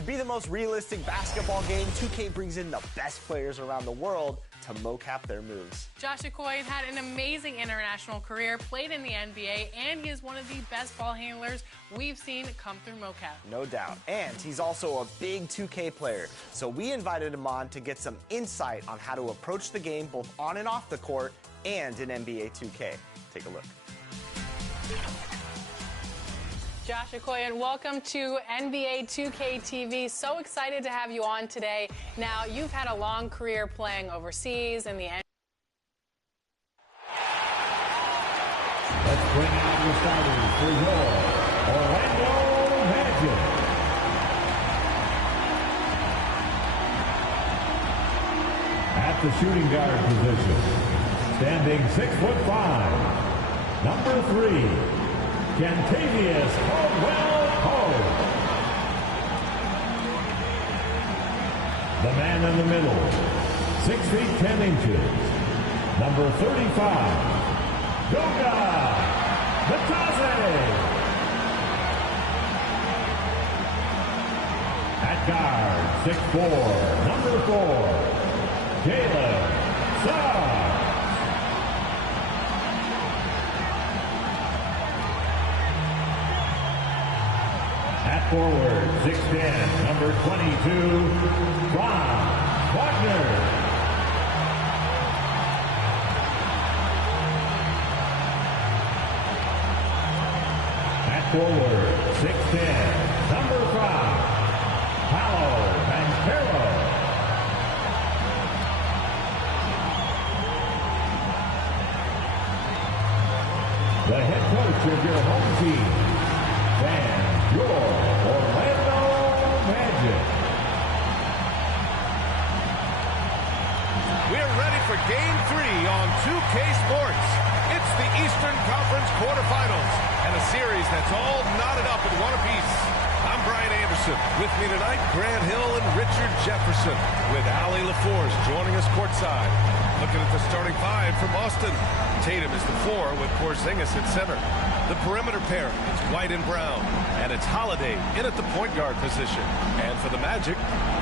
To be the most realistic basketball game, 2K brings in the best players around the world to mocap their moves. Josh Okoye had an amazing international career, played in the NBA, and he is one of the best ball handlers we've seen come through mocap. No doubt. And he's also a big 2K player. So we invited him on to get some insight on how to approach the game both on and off the court and in NBA 2K. Take a look. Josh Okoye, welcome to NBA 2K TV. So excited to have you on today. Now, you've had a long career playing overseas in the NBA. Let's bring out your starters for your Orlando Magic. At the shooting guard position, standing 6'5", number 3. Kentavious Caldwell-Pope. The man in the middle, 6 feet 10 inches, number 35, Goga Bitadze. At guard, 6'4", number 4, Jalen Suggs. At forward, 6'10", number 22, Ron Wagner. At forward, 6'10", number 5, Paolo Banchero. The head coach of your home team, and your Orlando Magic. We're ready for Game 3 on 2K Sports. It's the Eastern Conference quarterfinals and a series that's all knotted up in one apiece. I'm Brian Anderson. With me tonight, Grant Hill and Richard Jefferson, with Ali LaForce joining us courtside. Looking at the starting five for Boston. Tatum is the 4 with Porzingis at center. The perimeter pair is White and Brown, and it's Holiday in at the point guard position. And for the Magic,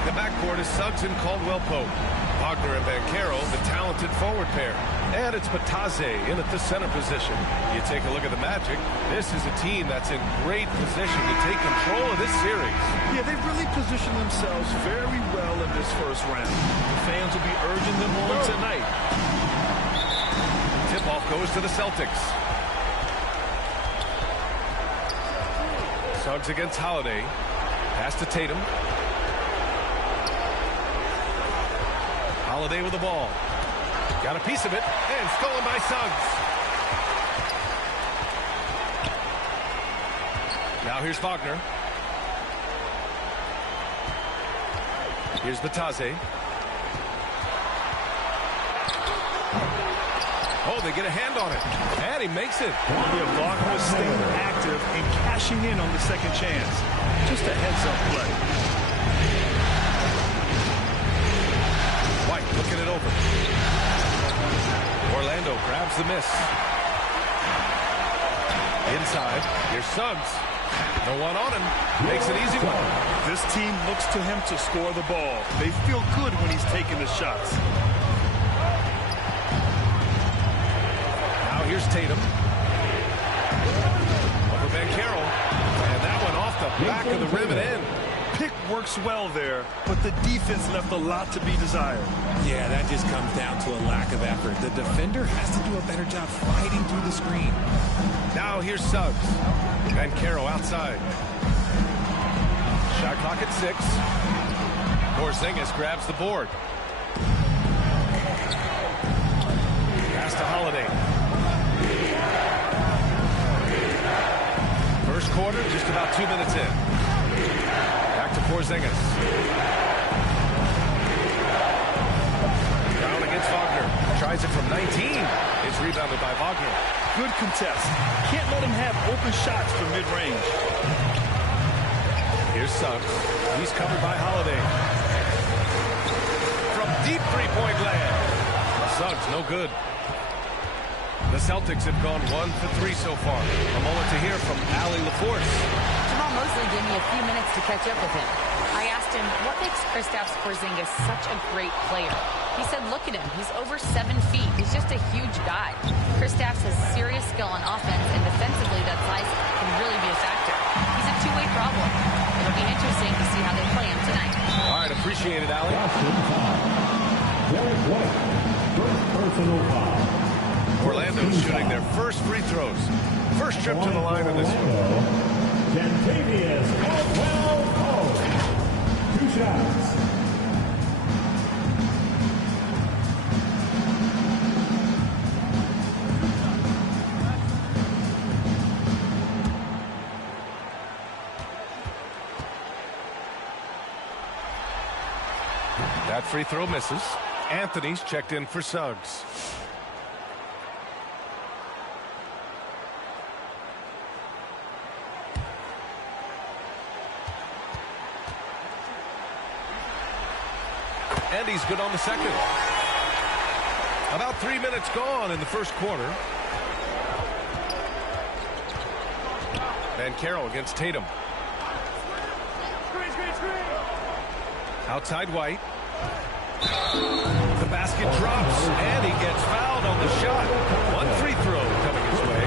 the backcourt is Suggs and Caldwell-Pope. Wagner and Banchero, the talented forward pair. And it's Bitadze in at the center position. You take a look at the Magic, this is a team that's in great position to take control of this series. Yeah, they've really positioned themselves very well in this first round. The fans will be urging them on tonight. Tip-off goes to the Celtics. Suggs against Holiday. Pass to Tatum. Holiday with the ball. Got a piece of it, and stolen by Suggs. Now here's Wagner. Here's Bitadze. Oh, they get a hand on it, and he makes it. Yeah, Wagner is staying active and cashing in on the second chance. Just a heads-up play. White looking it over. Orlando grabs the miss. Inside, here's Suggs. No one on him. Makes an easy one. This team looks to him to score the ball. They feel good when he's taking the shots. Now here's Tatum. Over Banchero. And that one off the back of the rim and in. Pick works well there, but the defense left a lot to be desired. Yeah, that just comes down to a lack of effort. The defender has to do a better job fighting through the screen. Now here's Suggs. Banchero outside. Shot clock at 6. Porzingis grabs the board. Pass to Holiday. First quarter, just about 2 minutes in. Back to Porzingis. Down against Wagner. Tries it from 19. It's rebounded by Wagner. Good contest. Can't let him have open shots from mid-range. Here's Suggs. He's covered by Holiday. From deep three-point land. Suggs, no good. The Celtics have gone 1 for 3 so far. A moment to hear from Ali LaForce. Jamal Mosley gave me a few minutes to catch up with him. I asked him, what makes Kristaps Porzingis such a great player? He said, look at him. He's over 7 feet. He's just a huge guy. Kristaps has serious skill on offense, and defensively, that size can really be a factor. He's a two-way problem. It'll be interesting to see how they play him tonight. All right, appreciate it, Allie. Orlando's shooting their first free throws. First trip to the line in this one. Two shots. That free throw misses. Anthony's checked in for Suggs. And he's good on the second. About 3 minutes gone in the first quarter. Banchero against Tatum. Outside White. The basket drops, and he gets fouled on the shot. One free throw coming his way.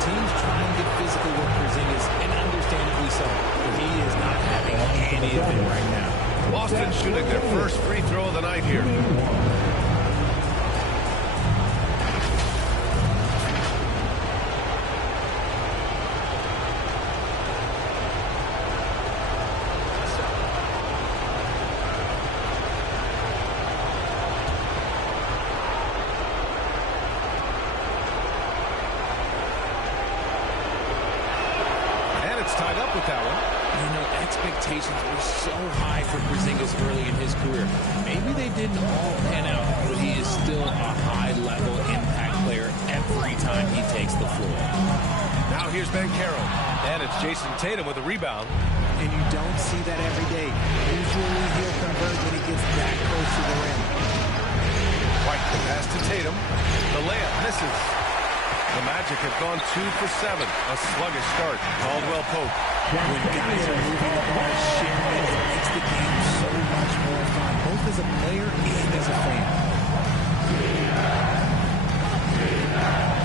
Teams trying to get physical with Porzingis, and understandably so. But he is not having any of it right now. Boston shooting their first free throw of the night here. Tied up with that one. You know, expectations were so high for Porzingis early in his career. Maybe they didn't all pan out, but he is still a high-level impact player every time he takes the floor. Now here's Banchero, and it's Jason Tatum with a rebound. And you don't see that every day. Usually he'll convert when he gets that close to the rim. White the pass to Tatum. The layup misses. The Magic have gone 2 for 7. A sluggish start. Caldwell Pope. When guys are moving the ball, sharing it, it makes the game so much more fun, both as a player and as a fan.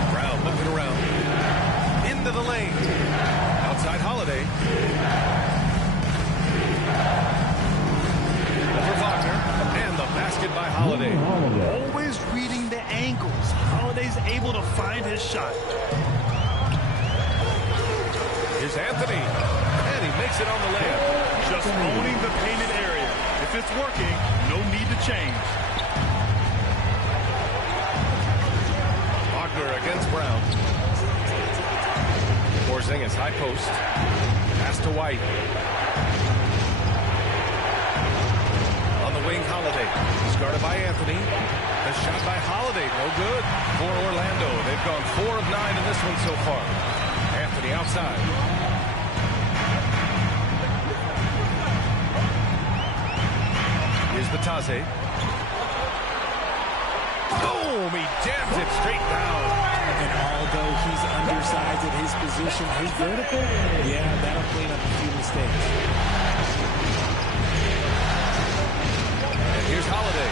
Brown looking around. Into the lane. Outside Holiday. Over Wagner. And the basket by Holiday. Always reading the angles. Holiday's able to find his shot. Here's Anthony. And he makes it on the layup. Just owning the painted area. If it's working, no need to change. Wagner against Brown. Porzingis high post. Pass to White. On the wing, Holiday. He's guarded by Anthony. The shot by Holiday, no good for Orlando. They've gone 4 of 9 in this one so far. Anthony outside. Here's Batase. Boom! He jams it straight down. And although he's undersized at his position, his vertical, yeah, that'll clean up a few mistakes. And here's Holiday.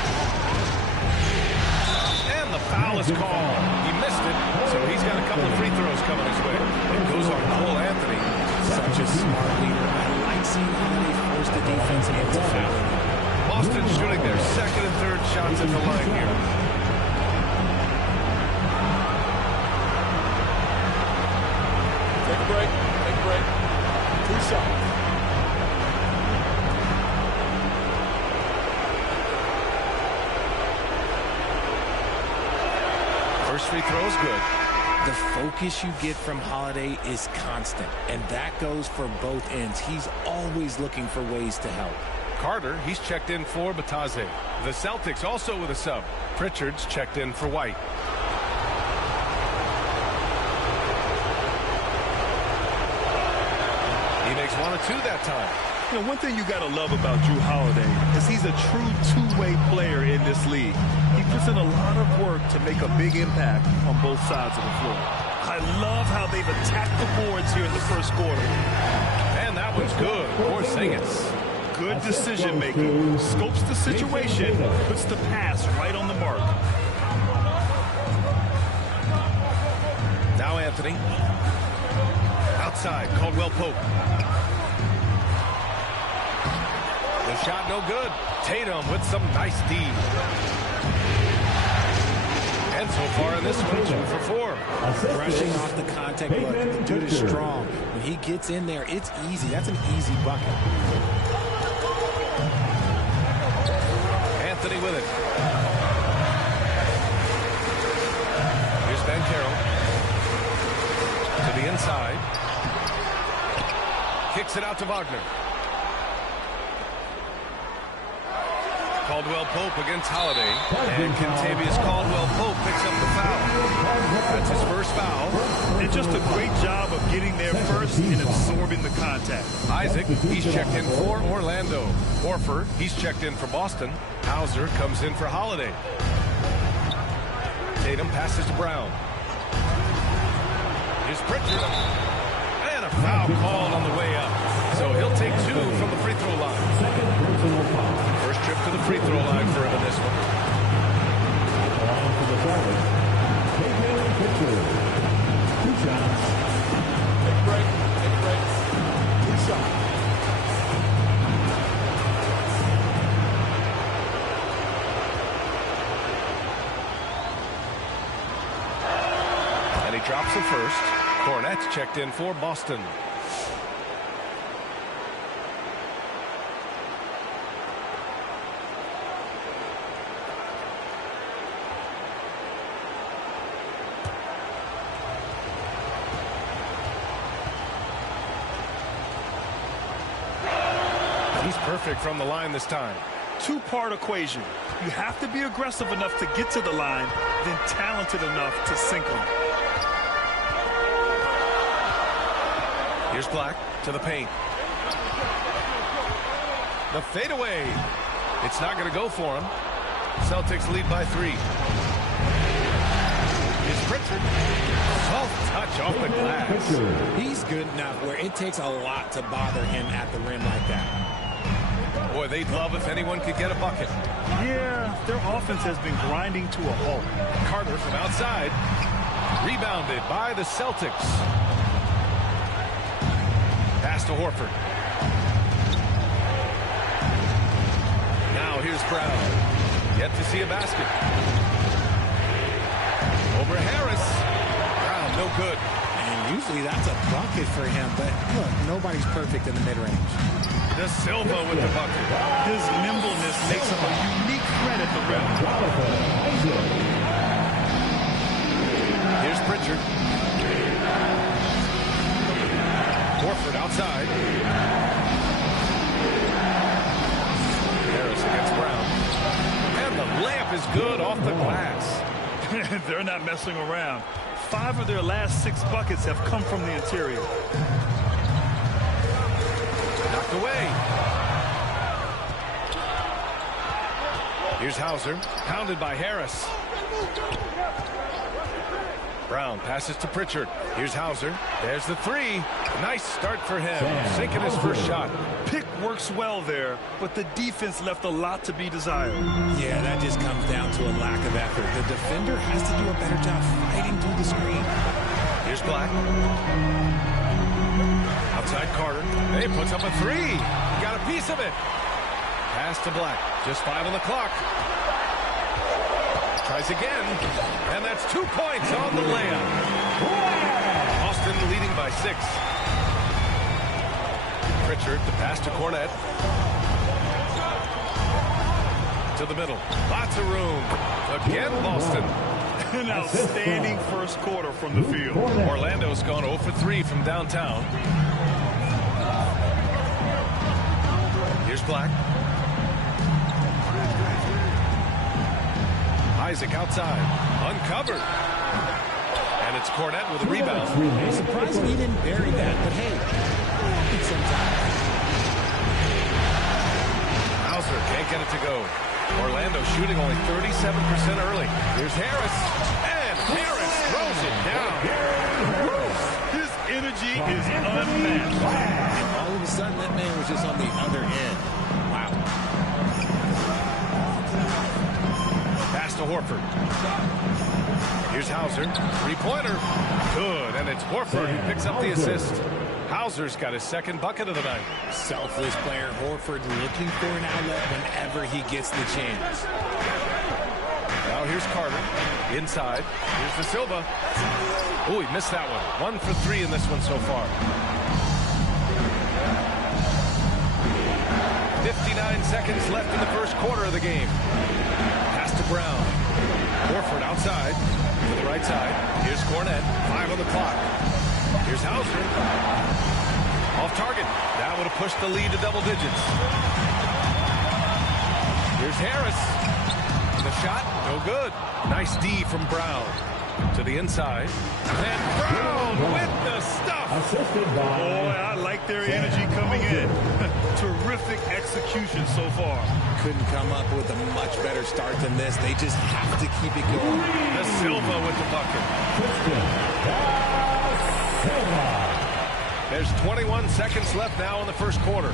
And the foul is called. He missed it, so he's got a couple of free throws coming his way. It goes on Cole Anthony. Such a smart leader. I like seeing Holiday force the defense and gets a foul. Boston shooting their second and third shots at the line here. Take a break. Take a break. 2 shots. First free throw is good. The focus you get from Holiday is constant, and that goes for both ends. He's always looking for ways to help. Carter, he's checked in for Batase. The Celtics also with a sub. Pritchard's checked in for White. He makes 1 of 2 that time. You know, one thing you got to love about Jrue Holiday is he's a true two-way player in this league. He puts in a lot of work to make a big impact on both sides of the floor. I love how they've attacked the boards here in the first quarter. And that one's good. Porzingis. Good decision making. Scopes the situation, puts the pass right on the mark. Now Anthony. Outside, Caldwell Pope. The shot no good. Tatum with some nice D. And so far in this one, 2 for 4. Rushing off the contact, but the dude is strong. When he gets in there, it's easy. That's an easy bucket. Anthony with it. Here's Banchero. To the inside. Kicks it out to Wagner. Caldwell Pope against Holiday. And Kentavious Caldwell Pope picks up the foul. That's his first foul. And just a great job of getting there first and absorbing the contact. Isaac, he's checked in for Orlando. Horford, he's checked in for Boston. Hauser comes in for Holiday. Tatum passes to Brown. Here's Pritchard. And a foul called on the way up. So he'll take 2 from the free throw line. First trip to the free throw line for him in this one. Two shots. Big break. Two shots. And he drops the first. Cornette's checked in for Boston. He's perfect from the line this time. Two-part equation. You have to be aggressive enough to get to the line, then talented enough to sink them. Here's Black to the paint. The fadeaway. It's not going to go for him. Celtics lead by 3. Here's Pritchard. Soft touch off the glass. He's good enough where it takes a lot to bother him at the rim like that. Boy, they'd love if anyone could get a bucket. Yeah, their offense has been grinding to a halt. Carter from outside. Rebounded by the Celtics. Pass to Horford. Now here's Brown. Yet to see a basket. Over Harris. Brown, no good. And usually that's a bucket for him, but look, nobody's perfect in the mid-range. De Silva with the bucket. His nimbleness makes him a unique threat at the rim. Here's Pritchard. Horford outside. Harris against Brown. And the layup is good off the glass. They're not messing around. 5 of their last 6 buckets have come from the interior. Knocked away. Here's Hauser. Pounded by Harris. Brown passes to Pritchard. Here's Hauser. There's the 3. Nice start for him. Sinking his first shot. Pick works well there, but the defense left a lot to be desired. Yeah, that just comes down to a lack of effort. The defender has to do a better job fighting through the screen. Here's Black. Outside Carter. He puts up a 3. He got a piece of it. Pass to Black. Just 5 on the clock. Tries again. And that's 2 points on the layup. Boston leading by 6. Pritchard to pass to Cornette. To the middle. Lots of room. Again, Boston. An outstanding first quarter from the field. Orlando's gone 0 for 3 from downtown. Here's Black. Isaac outside. Uncovered. And it's Cornette with a rebound. I'm surprised he didn't bury that, but hey, it happens sometimes. Hauser can't get it to go. Orlando shooting only 37% early. Here's Harris. And Harris throws it down. His energy is unmatched. And all of a sudden, that man was just on the other end. Pass to Horford. Here's Hauser. Three-pointer. Good, and it's Horford who picks up the assist. Hauser's got his second bucket of the night. Selfless player Horford looking for an outlet whenever he gets the chance. Now here's Carter. Inside. Here's De Silva. Oh, he missed that one. 1 for 3 in this one so far. 59 seconds left in the first quarter of the game. Pass to Brown. Horford outside to the right side. Here's Cornette. 5 on the clock. Here's Hauser. Off target. That would have pushed the lead to double digits. Here's Harris. The shot, no good. Nice D from Brown. To the inside. And Brown with the stuff. Boy, I like their energy coming in. Terrific execution so far. Couldn't come up with a much better start than this. They just have to keep it going. De Silva with the bucket. There's 21 seconds left now in the first quarter.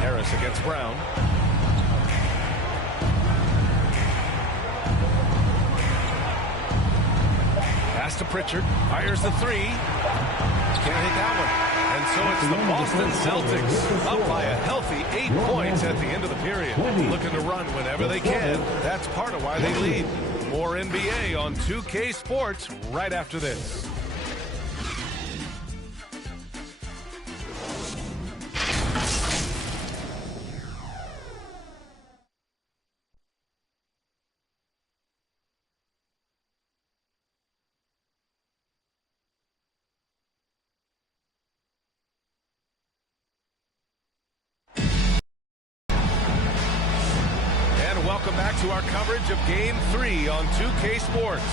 Harris against Brown. Pass to Pritchard. Fires the three. Can't hit that one. And so it's the Boston Celtics up by a healthy 8 points at the end of the period. Looking to run whenever they can. That's part of why they lead. More NBA on 2K Sports right after this. Welcome back to our coverage of Game 3 on 2K Sports.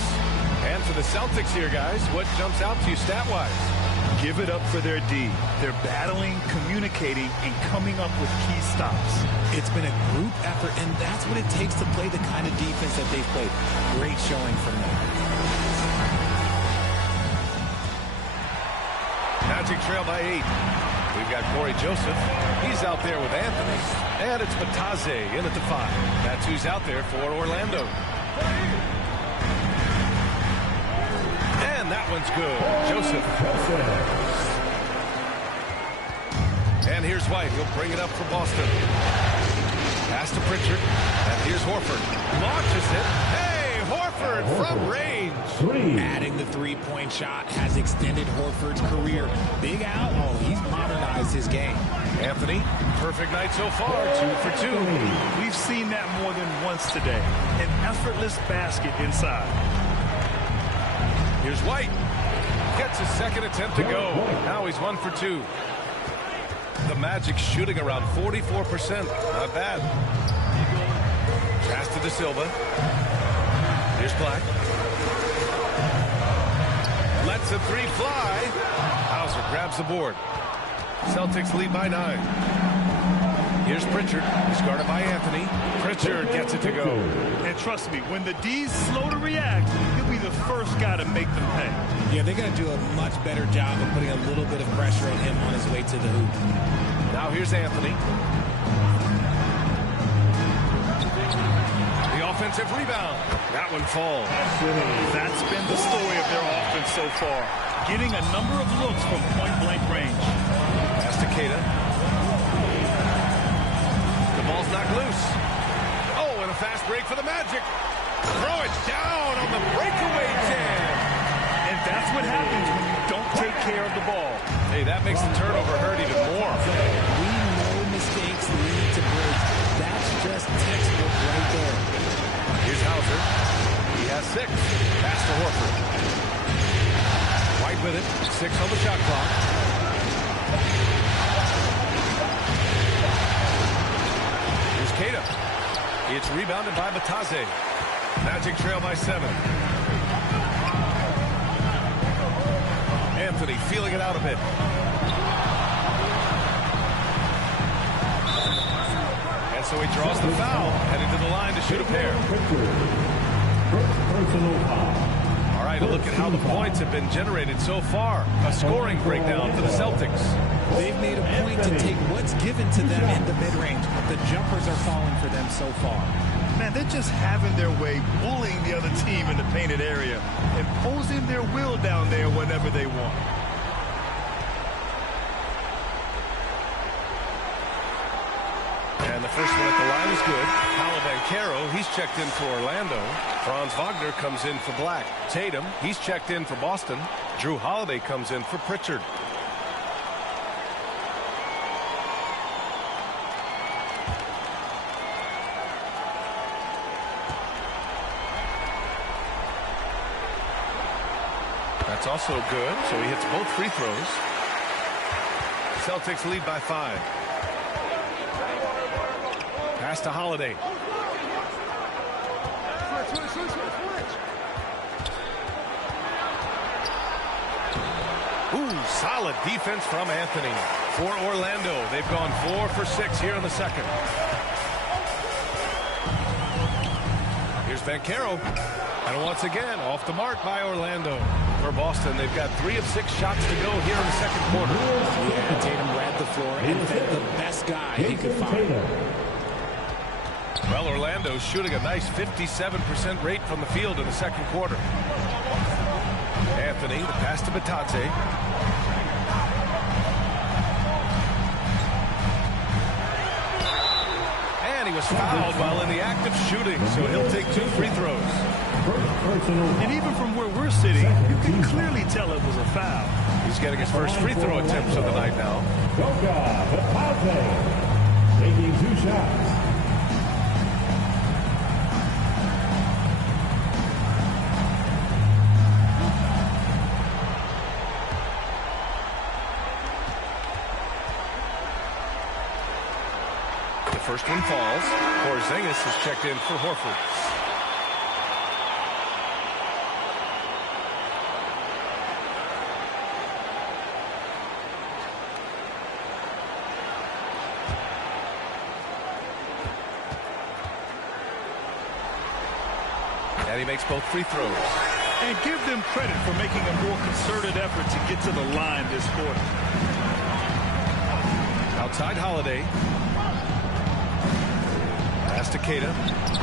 And for the Celtics here, guys, what jumps out to you stat-wise? Give it up for their D. They're battling, communicating, and coming up with key stops. It's been a group effort, and that's what it takes to play the kind of defense that they've played. Great showing from them. Magic trail by 8. We've got Corey Joseph. He's out there with Anthony. And it's Bataze in at the 5. That's who's out there for Orlando. And that one's good. Joseph. And here's White. He'll bring it up for Boston. Pass to Pritchard. And here's Horford. Launches it. Hey, Horford from range. Adding the three-point shot has extended Horford's career. Big out. Oh, he's modernized his game. Anthony, perfect night so far. 2 for 2. We've seen that more than once today. An effortless basket inside. Here's White. Gets his second attempt to go. Now he's 1 for 2. The Magic shooting around 44%. Not bad. Pass to De Silva. Here's Black. Lets a three fly. Hauser grabs the board. Celtics lead by 9. Here's Pritchard. He's guarded by Anthony. Pritchard gets it to go. And trust me, when the D's slow to react, he'll be the first guy to make them pay. Yeah, they're going to do a much better job of putting a little bit of pressure on him on his way to the hoop. Now here's Anthony. The offensive rebound. That one falls. That's been the story of their offense so far. Getting a number of looks from point-blank range. Pass to Keita. The ball's knocked loose. Oh, and a fast break for the Magic. Throw it down on the breakaway jam. And that's what happens when you don't take care of the ball. Hey, that makes the turnover hurt even more. We know mistakes lead to breaks. That's just textbook right there. Here's Hauser. He has 6. Pass to Horford. White with it. 6 on the shot clock. Here's Keita. It's rebounded by Bataze. Magic trail by 7. Anthony feeling it out a bit. And so he draws the foul, heading to the line to shoot a pair. All right, tonight. A look at how the points have been generated so far. A scoring breakdown for the Celtics. They've made a point to take what's given to them in the mid-range. The jumpers are falling for them so far. Man, they're just having their way, bullying the other team in the painted area, imposing their will down there whenever they want. And the first one at the line is good. Paolo, he's checked in for Orlando. Franz Wagner comes in for Black. Tatum, he's checked in for Boston. Drew Holiday comes in for Pritchard. That's also good, so he hits both free throws. Celtics lead by 5. Pass to Holiday. Ooh, solid defense from Anthony. For Orlando, they've gone 4 for 6 here in the second. Here's Banchero. And once again, off the mark by Orlando. For Boston, they've got 3 of 6 shots to go here in the second quarter. Yeah, Tatum read the floor and fed the best guy he could find. Well, Orlando's shooting a nice 57% rate from the field in the second quarter. Anthony, the pass to Batadze. And he was fouled while in the act of shooting, so he'll take 2 free throws. And even from where we're sitting, you can clearly tell it was a foul. He's getting his first free throw attempts of the night now. Goga Batadze taking 2 shots. The first one falls. Porzingis is checked in for Horford. And he makes both free throws. And give them credit for making a more concerted effort to get to the line this quarter. Outside Holiday. Pass to Keita.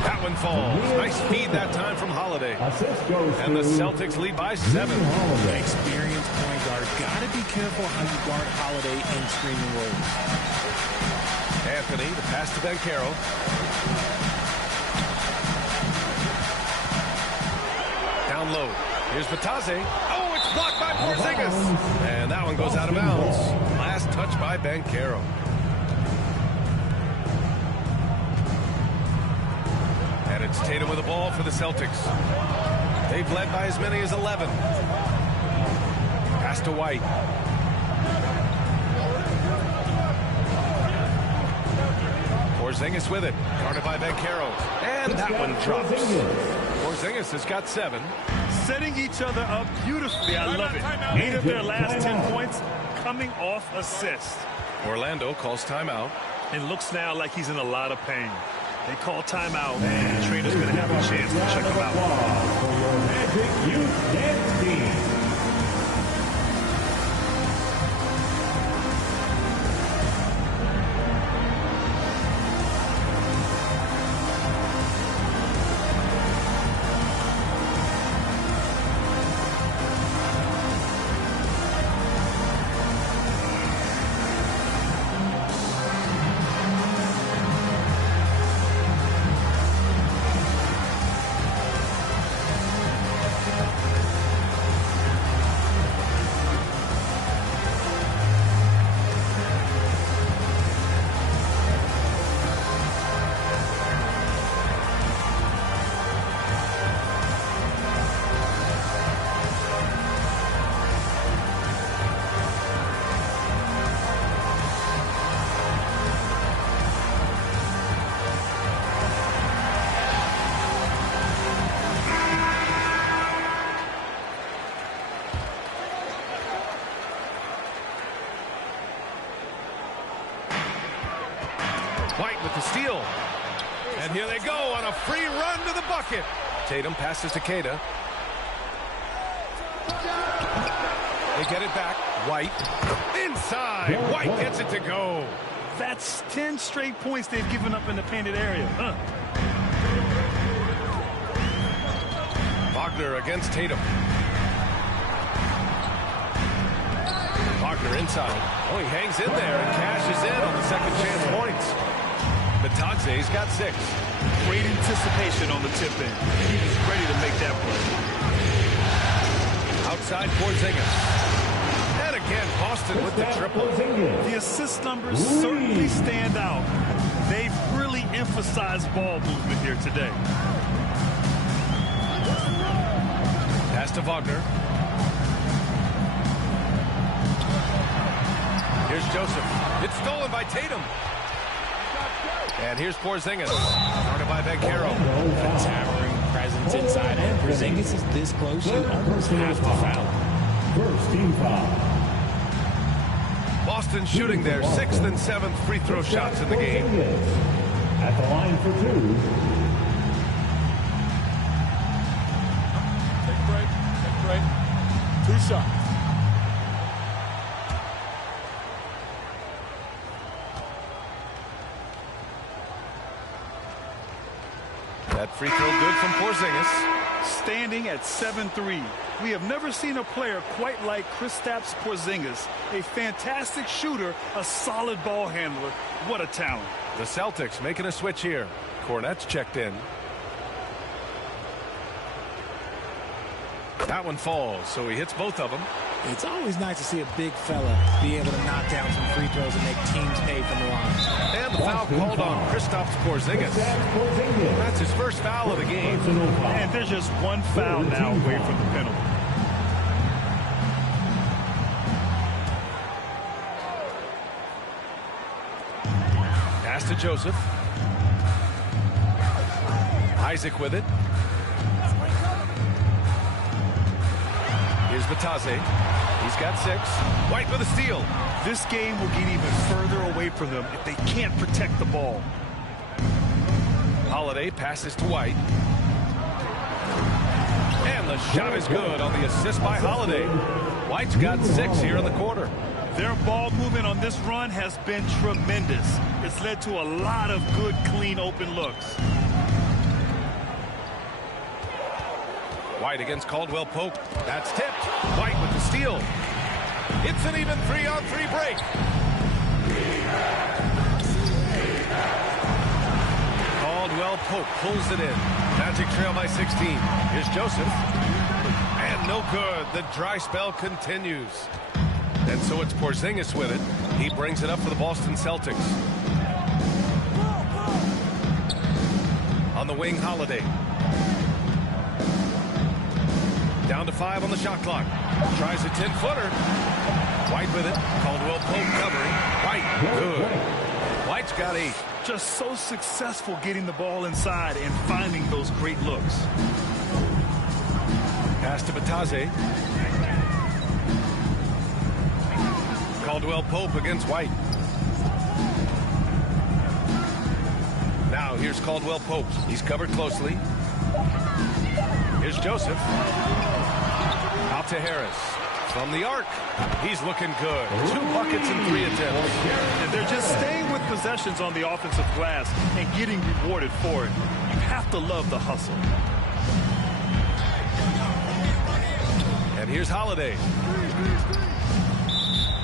That one falls. Nice speed that time from Holiday. And the Celtics lead by 7. Experienced point guard. Gotta be careful how you guard Holiday in screening roles. Anthony, the pass to Banchero. Down low. Here's Batadze. Oh, it's blocked by Porzingis. And that one goes out of bounds. Last touch by Banchero. And it's Tatum with the ball for the Celtics. They've led by as many as 11. Pass to White. Porzingis with it. Guarded by Banchero. And that one drops. Porzingis has got 7. Setting each other up beautifully. I love it. 8 of their last 10 points coming off assist. Orlando calls timeout. It looks now like he's in a lot of pain. They call timeout, and the trainer's going to have a chance to check him out. For your Magic Youth Dance Team. White with the steal. And here they go on a free run to the bucket. Tatum passes to Keita. They get it back. White. Inside. White gets it to go. That's 10 straight points they've given up in the painted area. Wagner against Tatum. Wagner inside. Oh, he hangs in there and cashes in on the second chance points. Batadze's got 6. Great anticipation on the tip in. He was ready to make that play. Outside Porzingis. And again, Boston with the triple. The assist numbers certainly stand out. They've really emphasized ball movement here today. Pass to Wagner. Here's Joseph. It's stolen by Tatum. And here's Porzingis. Guarded by Banchero. A towering presence inside, and Porzingis is this close, you almost have to foul. First team foul. Boston shooting their 6th and 7th free throw shots in the game. At the line for 2. Take a break. 2 shots. That free throw good from Porzingis. Standing at 7-3. We have never seen a player quite like Kristaps Porzingis. A fantastic shooter, a solid ball handler. What a talent. The Celtics making a switch here. Cornette's checked in. That one falls, so he hits both of them. It's always nice to see a big fella be able to knock down some free throws and make teams pay from the line. And the foul called on Kristaps Porzingis. That's his first foul of the game. And there's just one foul now away from the penalty. Pass to Joseph. Isaac with it. Here's Batadze. He's got 6. White with a steal. This game will get even further away from them if they can't protect the ball. Holiday passes to White. And the shot is good on the assist by Holiday. White's got 6 here in the quarter. Their ball movement on this run has been tremendous. It's led to a lot of good, clean, open looks. White against Caldwell Pope. That's tipped. White with the steal. It's an even 3-on-3 break. Caldwell Pope pulls it in. Magic trail by 16. Here's Joseph. And no good. The dry spell continues. And so it's Porzingis with it. He brings it up for the Boston Celtics. On the wing, Holiday. Down to 5 on the shot clock. Tries a 10-footer. White with it. Caldwell Pope covering. White, good. White's got 8. Just so successful getting the ball inside and finding those great looks. Pass to Batadze. Caldwell Pope against White. Now here's Caldwell Pope. He's covered closely. Here's Joseph. Out to Harris. From the arc. He's looking good. 2 buckets and 3 attempts. And they're just staying with possessions on the offensive glass and getting rewarded for it. You have to love the hustle. And here's Holiday.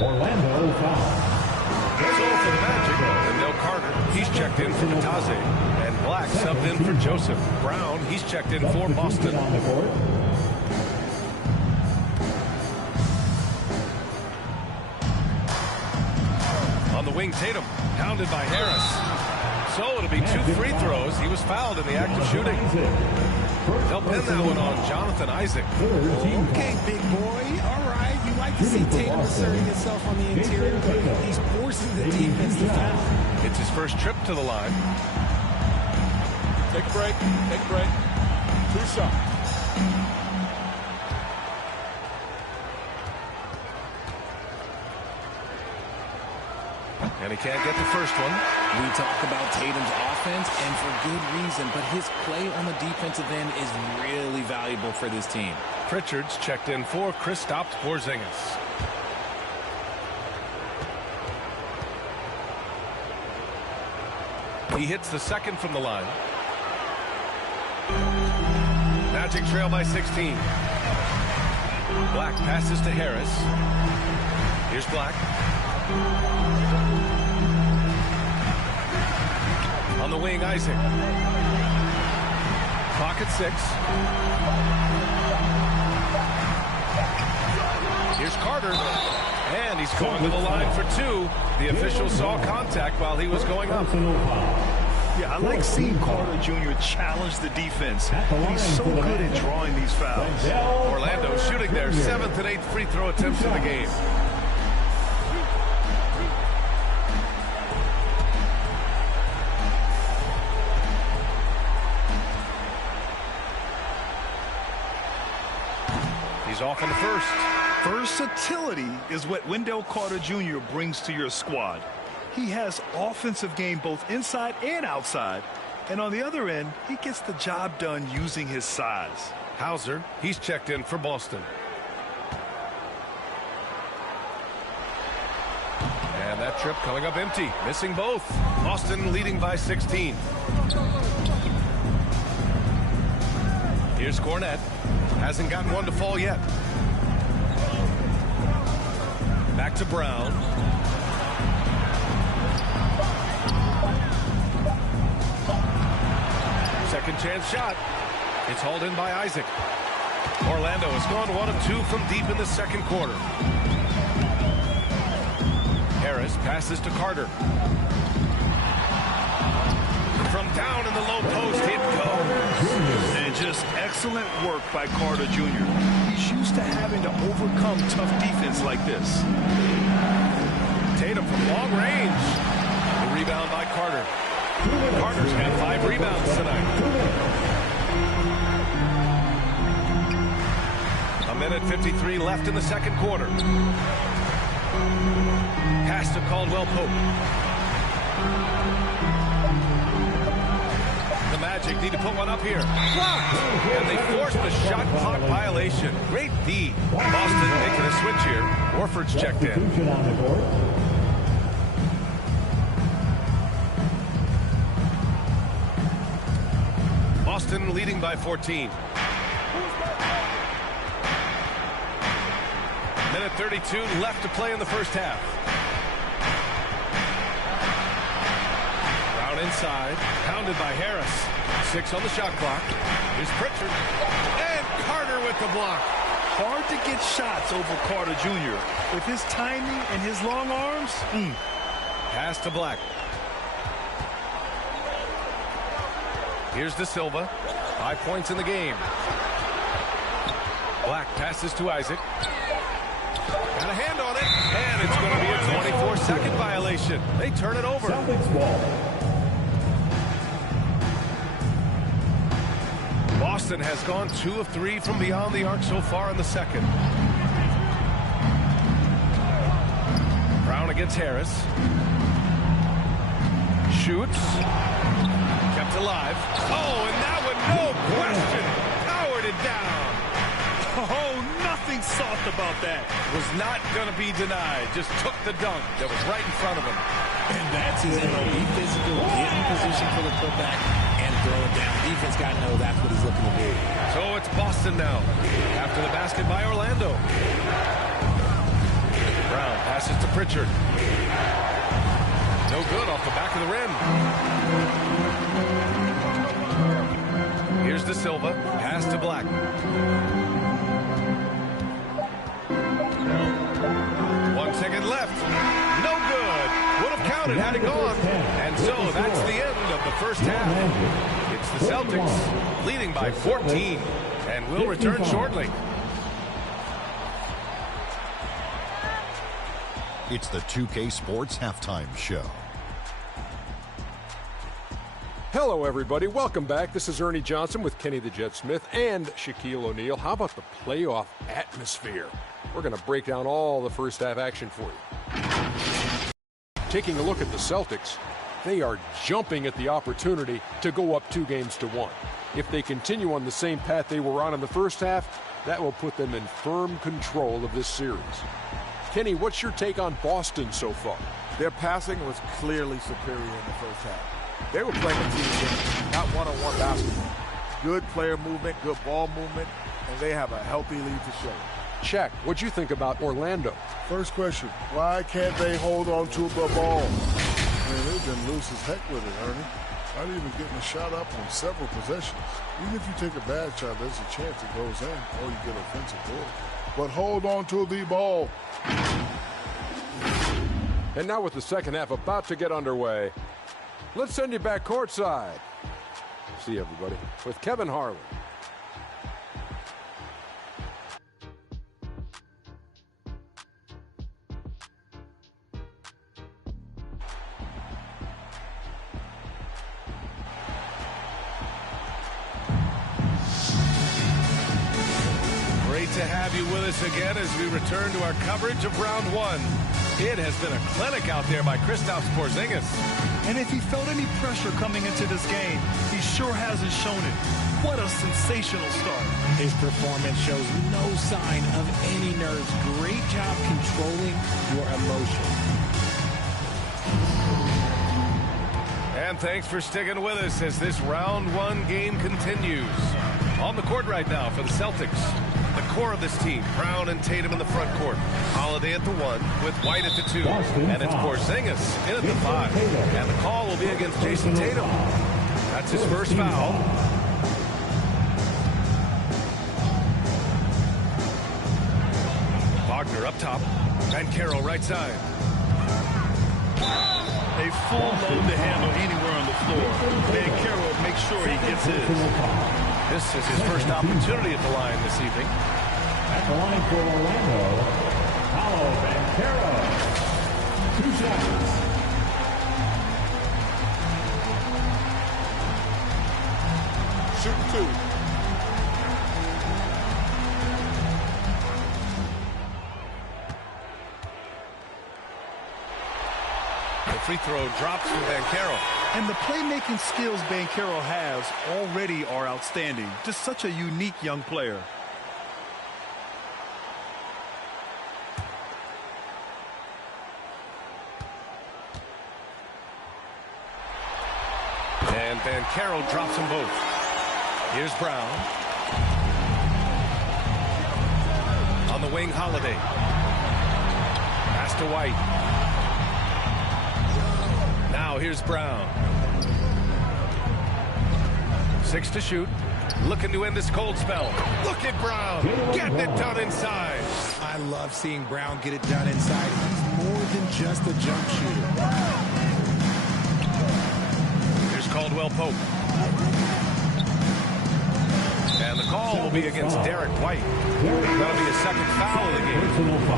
Orlando foul. So for the Magic, and Del Carter, he's checked in for Batadze. And Black subbed in for Joseph. Brown, he's checked in for Boston. On the court. On the wing, Tatum, pounded by Harris. So it'll be 2 free throws. He was fouled in the act of shooting. They'll pin that one on Jonathan Isaac. Okay, big boy. All right. You like to see Tatum asserting himself on the interior, but he's forcing the defense to foul. It's his first trip to the line. Take a break. Take a break. 2 shots. And he can't get the first one. We talk about Tatum's offense, and for good reason, but his play on the defensive end is really valuable for this team. Pritchard's checked in for Kristaps Porzingis. He hits the second from the line. Magic trail by 16. Black passes to Harris. Here's Black. On the wing, Isaac. Clock at 6. Here's Carter. And he's going to the line for 2. The official saw contact while he was going up. Yeah, I like seeing Carter Jr. challenge the defense. He's so good at drawing these fouls. Orlando shooting their 7th and 8th free throw attempts of the game. He's off on the first. Versatility is what Wendell Carter Jr. brings to your squad. He has offensive game both inside and outside. And on the other end, he gets the job done using his size. Hauser, he's checked in for Boston. And that trip coming up empty, missing both. Boston leading by 16. Here's Cornette. Hasn't gotten one to fall yet. Back to Brown. Second chance shot. It's hauled in by Isaac. Orlando has gone 1 of 2 from deep in the second quarter. Harris passes to Carter. From down in the low post, it goes. And just excellent work by Carter Jr. He's used to having to overcome tough defense like this. Tatum from long range. The rebound by Carter. Carter's got 5 rebounds tonight. A minute 53 left in the second quarter. Pass to Caldwell Pope. The Magic need to put one up here. Blocked! And they forced the shot clock violation. Great D. Boston making a switch here. Horford's checked in. Boston leading by 14. Minute 32 left to play in the first half. Brown inside, pounded by Harris. 6 on the shot clock. Here's Pritchard. And Carter with the block. Hard to get shots over Carter Jr. With his timing and his long arms. Pass to Black. Here's De Silva. 5 points in the game. Black passes to Isaac. Got a hand on it. And it's going to be a 24-second violation. They turn it over. Celtics ball. Boston has gone 2 of 3 from beyond the arc so far in the second. Brown against Harris. Shoots. Kept alive. Oh, and that one, no question, powered it down. Oh, nothing soft about that. Was not going to be denied. Just took the dunk that was right in front of him. And that's his MO. Be physical, get in position for the putback, and throw it down. Defense got to know that's what he's looking to do. So it's Boston now. After the basket by Orlando. Brown passes to Pritchard. No good off the back of the rim. Here's De Silva. Pass to Black. One second left. No good. Would have counted had it gone. And so that's the end of the first half. It's the Celtics leading by 14. And we'll return shortly. It's the 2K Sports Halftime Show. Hello, everybody. Welcome back. This is Ernie Johnson with Kenny the Jet Smith and Shaquille O'Neal. How about the playoff atmosphere? We're going to break down all the first half action for you. Taking a look at the Celtics, they are jumping at the opportunity to go up 2-1. If they continue on the same path they were on in the first half, that will put them in firm control of this series. Kenny, what's your take on Boston so far? Their passing was clearly superior in the first half. They were playing a team game, not one-on-one basketball. Good player movement, good ball movement, and they have a healthy lead to show. Check. What'd you think about Orlando? First question, why can't they hold on to the ball? Man, they've been loose as heck with it, Ernie. Not even getting a shot up on several possessions. Even if you take a bad shot, there's a chance it goes in or you get offensive board. But hold on to the ball. And now with the second half about to get underway, let's send you back courtside. See everybody with Kevin Harlan. Great to have you with us again as we return to our coverage of round one. It has been a clinic out there by Kristaps Porzingis. And if he felt any pressure coming into this game, he sure hasn't shown it. What a sensational start. His performance shows no sign of any nerves. Great job controlling your emotions. And thanks for sticking with us as this round one game continues. On the court right now for the Celtics, the core of this team, Brown and Tatum in the front court. Holiday at the 1 with White at the 2. And it's Porzingis in at the 5. And the call will be against Jason Tatum. That's his first foul. Wagner up top. And Carroll right side. A full load to handle anywhere on the floor. Van Carroll makes sure he gets his. This is his first opportunity at the line this evening. At the line for Orlando, Paolo Banchero. 2 shots. Shoot 2. The free throw drops from Banchero. And the playmaking skills Banchero has already are outstanding. Just such a unique young player. And Banchero drops them both. Here's Brown. On the wing, Holiday. Pass to White. Now here's Brown. 6 to shoot. Looking to end this cold spell. Look at Brown. Getting it done inside. I love seeing Brown get it done inside. He's more than just a jump shooter. Here's Caldwell Pope. And the call will be against Derek White. That'll be a second foul of the game.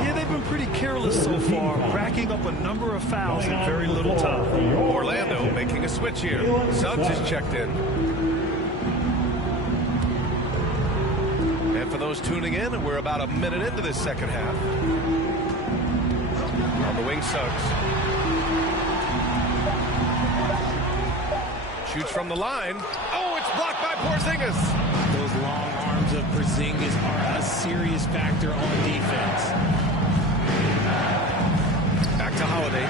Yeah, they've been pretty careless so far, racking up a number of fouls in very little time. Orlando making a switch here. Suggs is checked in. And for those tuning in, we're about a minute into this second half. On the wing, Suggs. Shoots from the line. Oh, it's blocked by Porzingis. Those long arms of Porzingis are a serious factor on defense. Back to Holiday.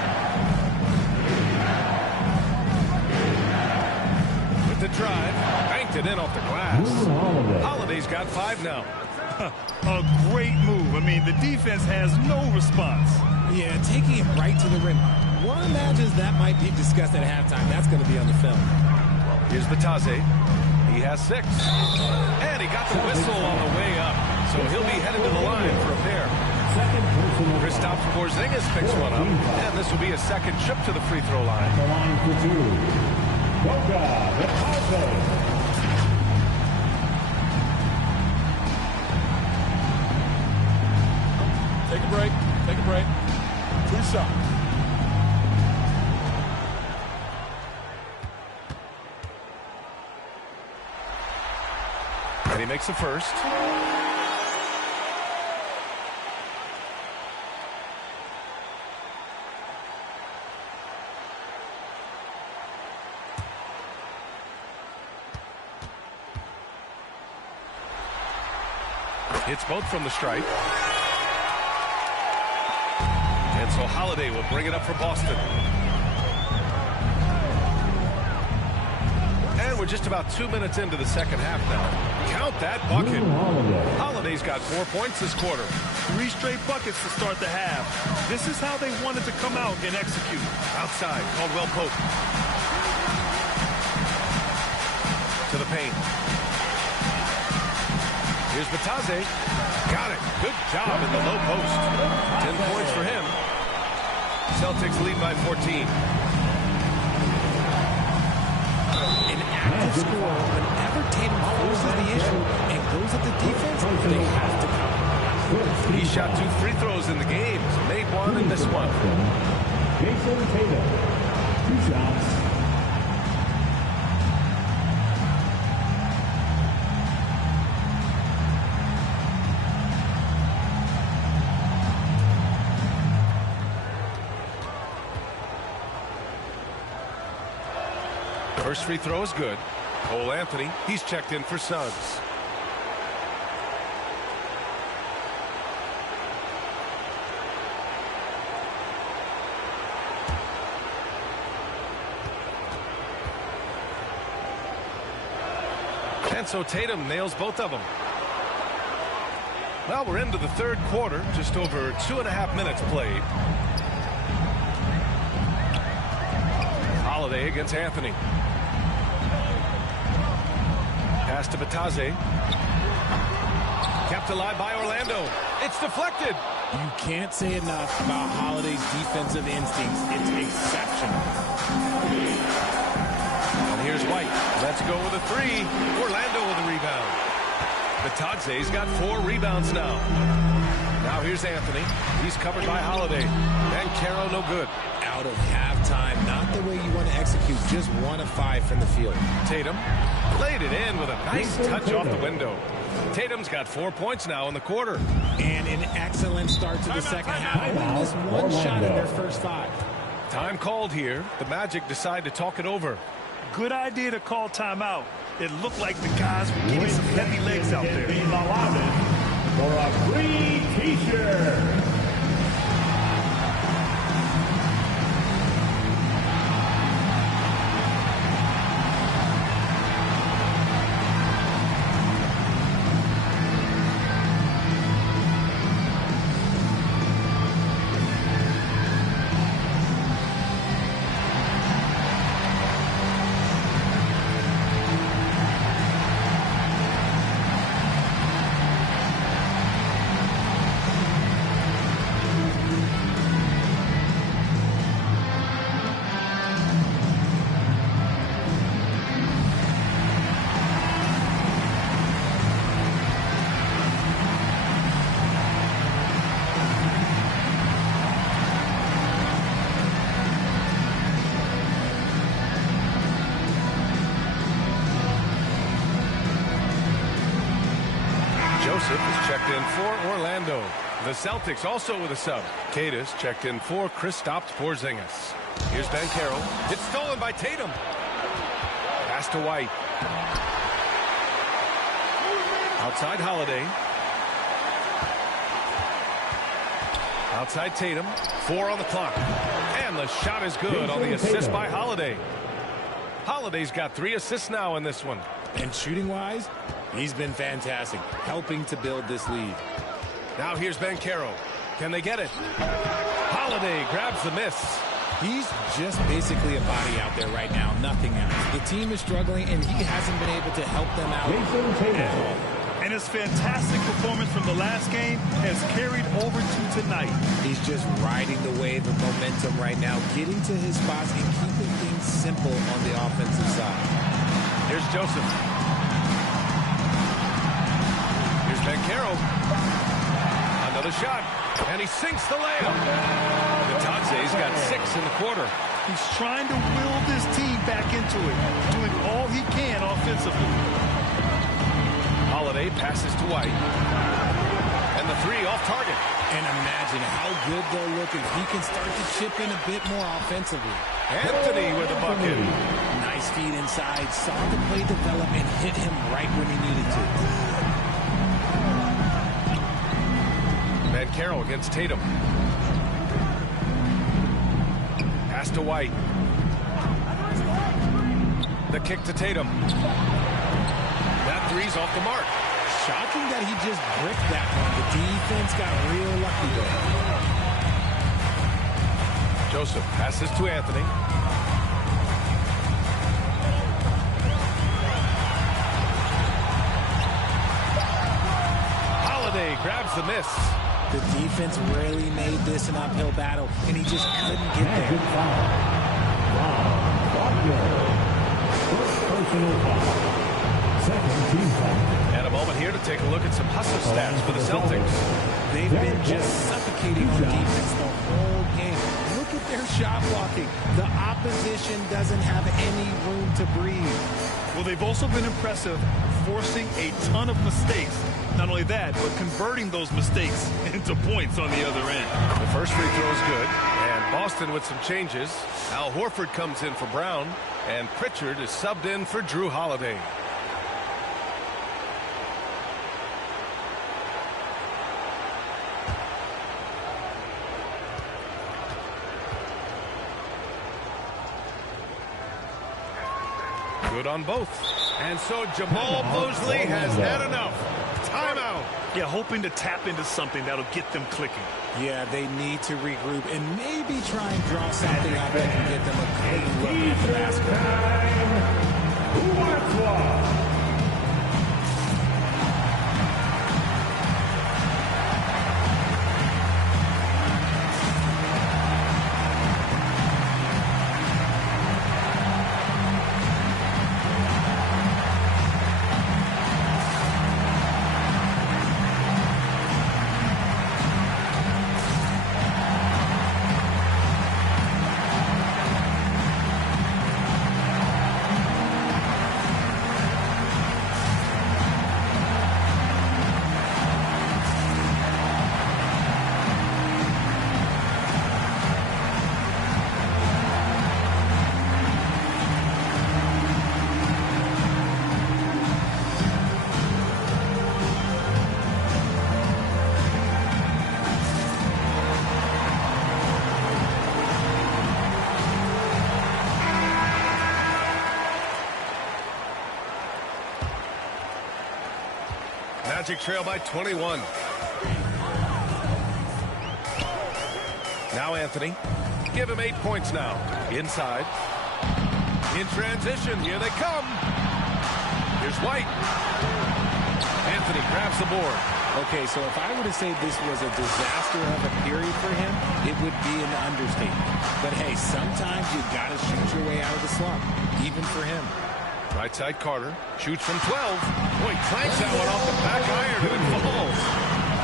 With the drive. Banked it in off the glass. Holiday's got 5 now. A great move. I mean, the defense has no response. Yeah, taking it right to the rim. One imagines that might be discussed at halftime. That's going to be on the film. Here's Batase. He has 6. And he got the whistle on the way up. So he'll be headed to the line for a pair. Kristaps Porzingis picks one up. And this will be a second trip to the free throw line. The line for 2. Goga Batase. Take a break. Take a break. 2 shots. And he makes the first. Hits both from the stripe. And so Holiday will bring it up for Boston. And we're just about 2 minutes into the second half now. Count that bucket. Holiday's got 4 points this quarter. 3 straight buckets to start the half. This is how they wanted to come out and execute. Outside, Caldwell Pope. To the paint. Here's Batadze. Got it. Good job in the low post. 10 points for him. Celtics lead by 14. An active score. Whenever Tatum forces the issue and goes at the defense, they have to come. He shot 2 free throws in the game. Made one and missed one. Jason Tatum, 2 shots. First free throw is good. Cole Anthony, he's checked in for Suggs. And so Tatum nails both of them. Well, we're into the third quarter, just over 2.5 minutes played. Holiday against Anthony. Pass to Batadze. Kept alive by Orlando. It's deflected. You can't say enough about Holiday's defensive instincts. It's exceptional. And here's White. Let's go with a 3. Orlando with a rebound. Batadze's got 4 rebounds now. Now here's Anthony. He's covered by Holiday. And Caro no good. Out of halftime, not the way you want to execute, just 1 of 5 from the field. Tatum laid it in with a nice touch off the window. Tatum's got 4 points now in the quarter. And an excellent start to the second half. Only missed 1 shot in their first 5. Time called here. The Magic decide to talk it over. Good idea to call timeout. It looked like the guys were getting some heavy legs out there. For a free T-shirt. Is checked in for Orlando. The Celtics also with a sub. Cadis checked in for Kristaps Porzingis. Here's Banchero. It's stolen by Tatum. Pass to White. Outside Holiday. Outside Tatum. 4 on the clock. And the shot is good on the assist by Holiday. Holiday's got 3 assists now in this one. And shooting-wise, he's been fantastic, helping to build this lead. Now here's Banchero. Can they get it? Holiday grabs the miss. He's just basically a body out there right now, nothing else. The team is struggling, and he hasn't been able to help them out at all. And his fantastic performance from the last game has carried over to tonight. He's just riding the wave of momentum right now, getting to his spots and keeping things simple on the offensive side. Here's Joseph. Here's Banchero. Another shot. And he sinks the layup. Batadze's got 6 in the quarter. He's trying to will this team back into it, doing all he can offensively. Holiday passes to White. And the 3 off target. And imagine how good they'll look if he can start to chip in a bit more offensively. Anthony with a bucket. Nice feed inside. Saw the play develop and hit him right when he needed to. Carroll against Tatum. Pass to White. The kick to Tatum. That three's off the mark. Shocking that he just bricked that one. The defense got real lucky there. Joseph passes to Anthony. Holiday grabs the miss. The defense really made this an uphill battle, and he just couldn't get there. Good foul. First personal foul. Second team foul. And a moment here to take a look at some hustle stats for the Celtics. They've been just suffocating on defense the whole game. Look at their shot blocking. The opposition doesn't have any room to breathe. Well, they've also been impressive, forcing a ton of mistakes. Not only that, but converting those mistakes into points on the other end. The first free throw is good. And Boston with some changes. Al Horford comes in for Brown. And Pritchard is subbed in for Drew Holiday. Good on both. And so Jamal Mosley has had enough. Timeout. Yeah, hoping to tap into something that'll get them clicking. Yeah, they need to regroup and maybe try and draw something out that can get them a clean look at the basket. Who wants one? Magic trail by 21. Now Anthony. Give him 8 points now. Inside. In transition. Here they come. Here's White. Anthony grabs the board. Okay, so if I were to say this was a disaster of a period for him, it would be an understatement. But hey, sometimes you got to shoot your way out of the slump, even for him. Right side Carter shoots from 12. Boy, cranks that one off the back iron and it falls.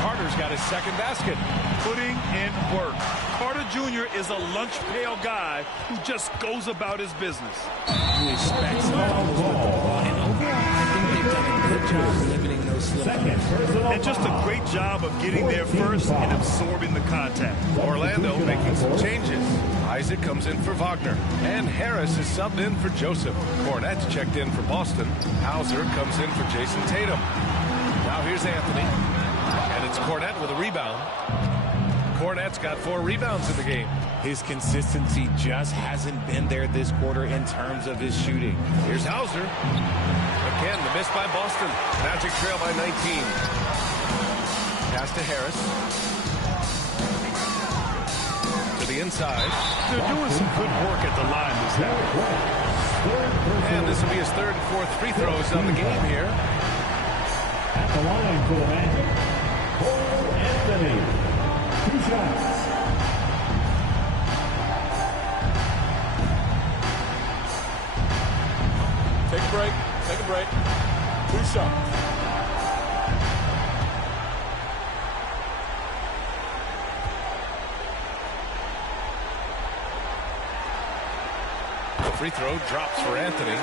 Carter's got his second basket. Putting in work. Carter Jr. is a lunch pail guy who just goes about his business. He expects the fumbles with the ball, and overall, I think they've done a good job limiting those slip-ups. And just a great job of getting there first and absorbing the contact. Orlando making some changes. Isaac comes in for Wagner. And Harris is subbed in for Joseph. Cornette's checked in for Boston. Hauser comes in for Jason Tatum. Now here's Anthony. And it's Cornette with a rebound. Cornette's got 4 rebounds in the game. His consistency just hasn't been there this quarter in terms of his shooting. Here's Hauser. Again, the miss by Boston. Magic trail by 19. Pass to Harris. To the inside. They're doing some good work at the line this half. And this will be his 3rd and 4th free throws on the game here. At the line for the Magic, Cole Anthony. 2 shots. Take a break. Take a break. 2 shots. The free throw drops for Anthony.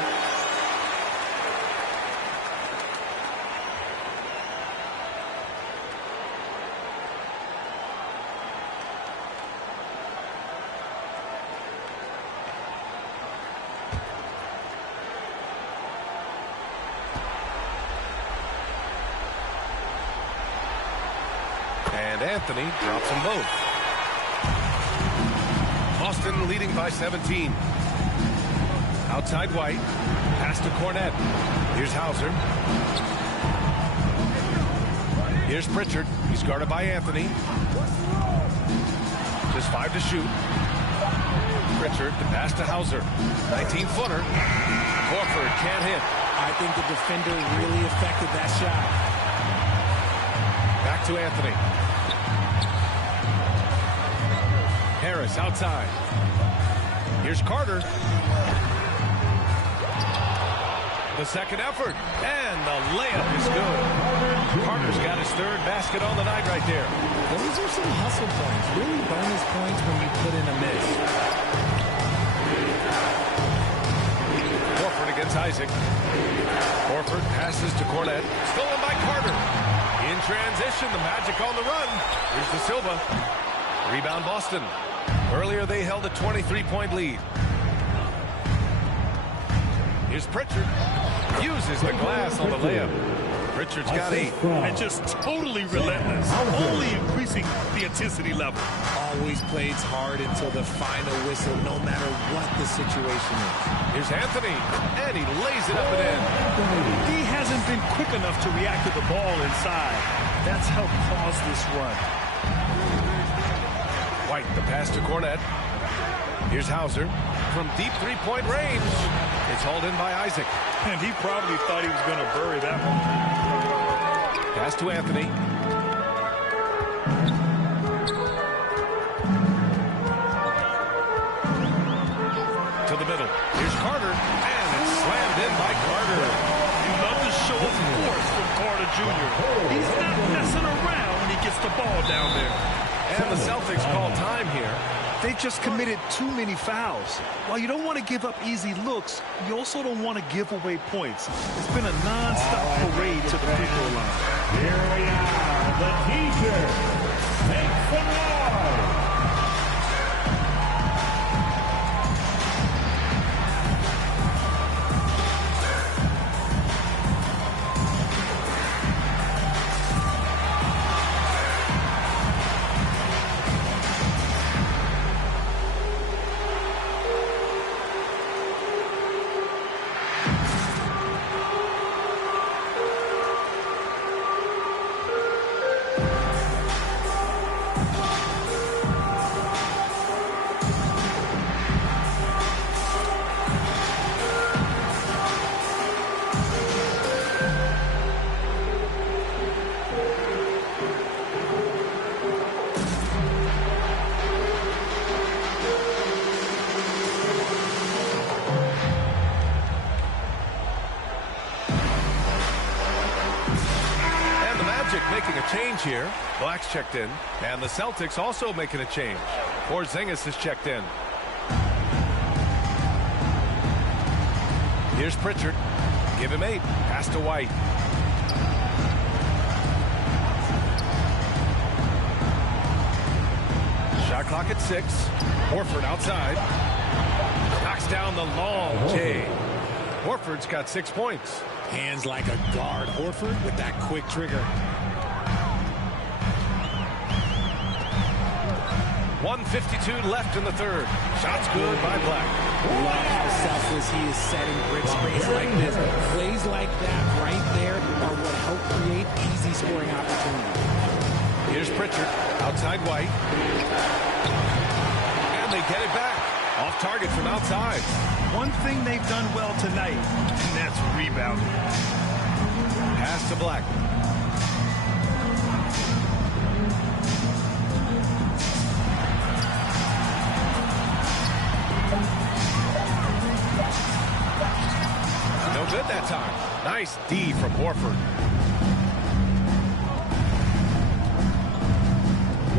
Anthony drops them both. Boston leading by 17. Outside White. Pass to Cornette. Here's Hauser. Here's Pritchard. He's guarded by Anthony. Just 5 to shoot. Pritchard to pass to Hauser. 19-footer. Horford can't hit. I think the defender really affected that shot. Back to Anthony. Harris outside. Here's Carter. The second effort, and the layup is good. Carter's got his third basket on the night right there. Those are some hustle points, really bonus points when you put in a miss. Horford against Isaac. Horford passes to Cornette. Stolen by Carter. In transition, the Magic on the run. Here's the Silva. Rebound Boston. Earlier they held a 23-point lead. Here's Pritchard. Uses the glass on the layup. Pritchard's got 8. And just totally relentless. Only increasing the intensity level. Always plays hard until the final whistle, no matter what the situation is. Here's Anthony. And he lays it up and in. He hasn't been quick enough to react to the ball inside. That's helped cause this run. White, the pass to Cornette. Here's Hauser. From deep three-point range. It's hauled in by Isaac. And he probably thought he was going to bury that one. Pass to Anthony. To the middle. Here's Carter. And it's slammed in by Carter. You love to show of force from Carter Jr. He's not messing around when he gets the ball down there. And the Celtics call time here. They just committed too many fouls. While you don't want to give up easy looks, you also don't want to give away points. It's been a non-stop parade to the free throw line. Here we are, the teacher. Make some noise. Making a change here. Black's checked in. And the Celtics also making a change. Porzingis is checked in. Here's Pritchard. Give him 8. Pass to White. Shot clock at 6. Horford outside. Knocks down the long J. Horford's got 6 points. Hands like a guard. Horford with that quick trigger. 1:52 left in the third. Shots good by Black. Love how selfless he is setting brick screens like this. Plays like that right there are what help create easy scoring opportunities. Here's Pritchard. Outside White. And they get it back. Off target from outside. One thing they've done well tonight, and that's rebounding. Pass to Black. No good that time. Nice D from Horford.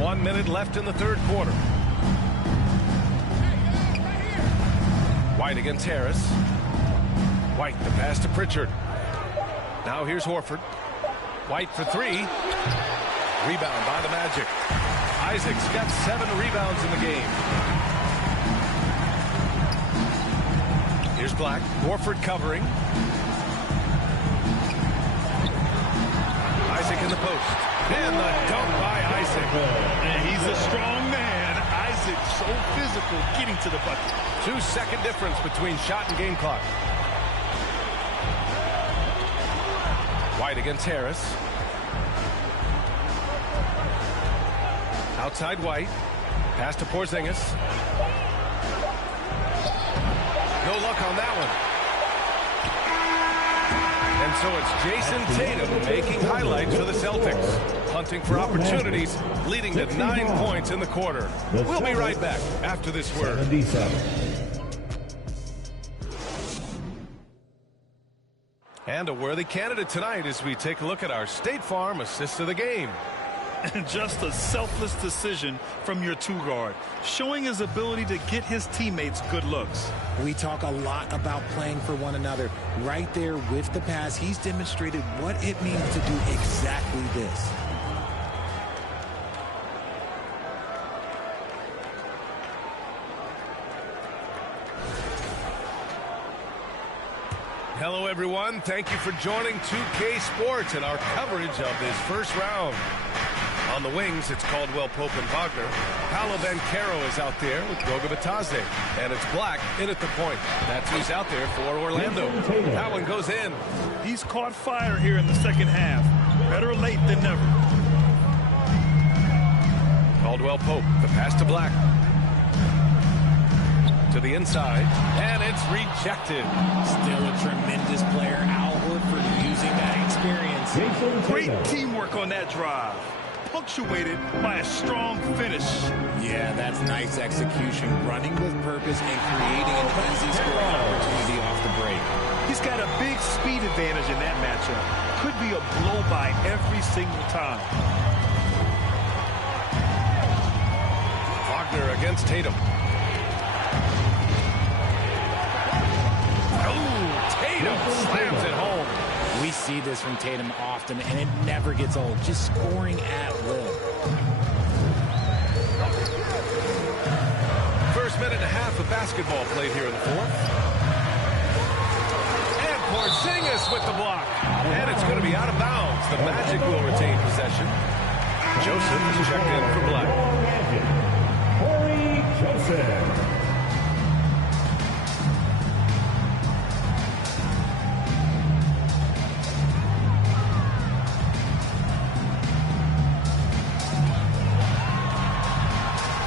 1 minute left in the third quarter. White against Harris. White the pass to Pritchard. Now here's Horford. White for 3. Rebound by the Magic. Isaac's got 7 rebounds in the game. Here's Black. Horford covering. Isaac in the post. And the dunk by Isaac. Isaac. And he's a strong man. Isaac, so physical, getting to the bucket. 2-second difference between shot and game clock. White against Harris. Outside White. Pass to Porzingis. No luck on that one. And so it's Jason Tatum making highlights for the Celtics. Hunting for opportunities, leading to 9 points in the quarter. We'll be right back after this word. 77. And a worthy candidate tonight as we take a look at our State Farm assist of the game. And just a selfless decision from your two-guard, showing his ability to get his teammates good looks. We talk a lot about playing for one another. Right there with the pass, he's demonstrated what it means to do exactly this. Hello, everyone. Thank you for joining 2K Sports and our coverage of this first round. On the wings, it's Caldwell Pope and Wagner. Paolo Banchero is out there with Goga Batadze. And it's Black in at the point. That's who's out there for Orlando. That one goes in. He's caught fire here in the second half. Better late than never. Caldwell Pope, the pass to Black. To the inside, and it's rejected. Still a tremendous player. Al Horford using that experience. Great teamwork on that drive. Punctuated by a strong finish. Yeah, that's nice execution. Running with purpose and creating an easy scoring opportunity off the break. He's got a big speed advantage in that matchup. Could be a blow-by every single time. Wagner against Tatum. Tatum slams it home. We see this from Tatum often, and it never gets old. Just scoring at will. First minute and a half of basketball played here in the fourth. And Porzingis with the block. And it's going to be out of bounds. The Magic will retain possession. Joseph is checked in for Black. Corey Joseph.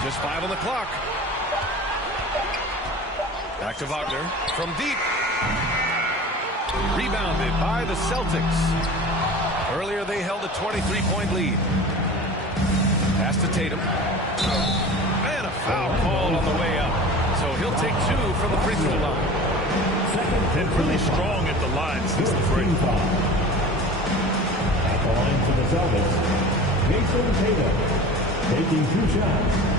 Just 5 on the clock. Back to Wagner from deep. Rebounded by the Celtics. Earlier they held a 23-point lead. Pass to Tatum. And a foul call on the way up. So he'll take 2 from the free throw line. Been really strong at the line since the break. At the line for the Celtics, Jason Tatum taking 2 shots.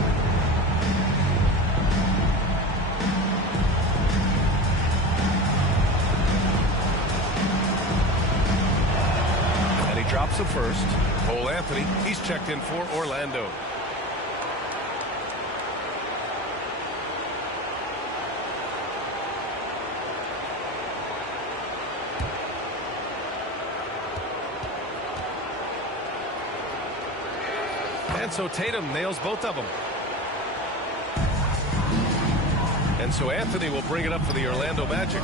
Drops him first. Cole Anthony, he's checked in for Orlando. And so Tatum nails both of them. And so Anthony will bring it up for the Orlando Magic.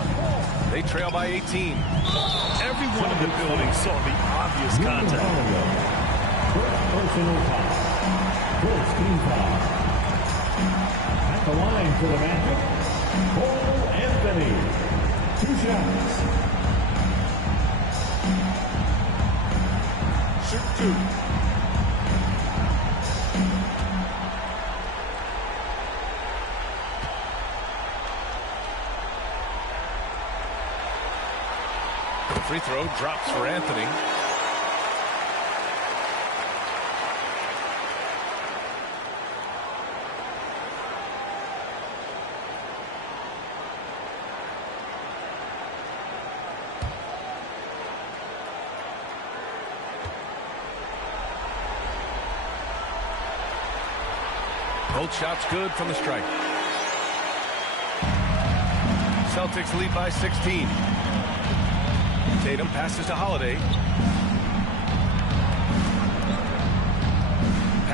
They trail by 18. Everyone in the building saw the obvious contact. First personal foul. First team foul. At the line for the Magic, Cole Anthony. 2 shots. Shoot 2. Free throw drops for Anthony. Both shots good from the strike. Celtics lead by 16. Tatum passes to Holiday.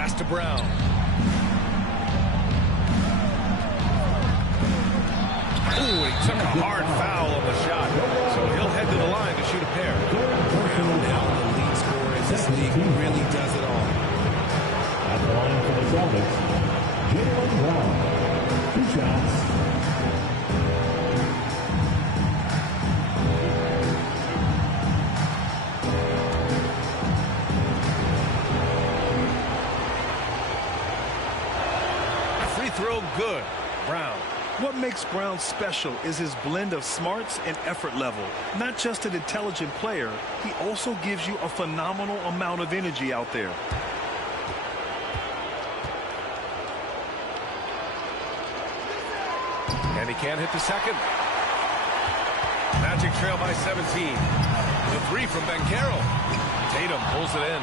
Pass to Brown. Ooh, he took a hard foul on the shot. So he'll head to the line to shoot a pair. Brown now the lead scorer in this league, really does it all. At the line for the Celtics, Jaylen Brown. 2 shots. Free throw good. Brown. What makes Brown special is his blend of smarts and effort level. Not just an intelligent player, he also gives you a phenomenal amount of energy out there. And he can't hit the second. Magic trail by 17. The three from Banchero. Tatum pulls it in.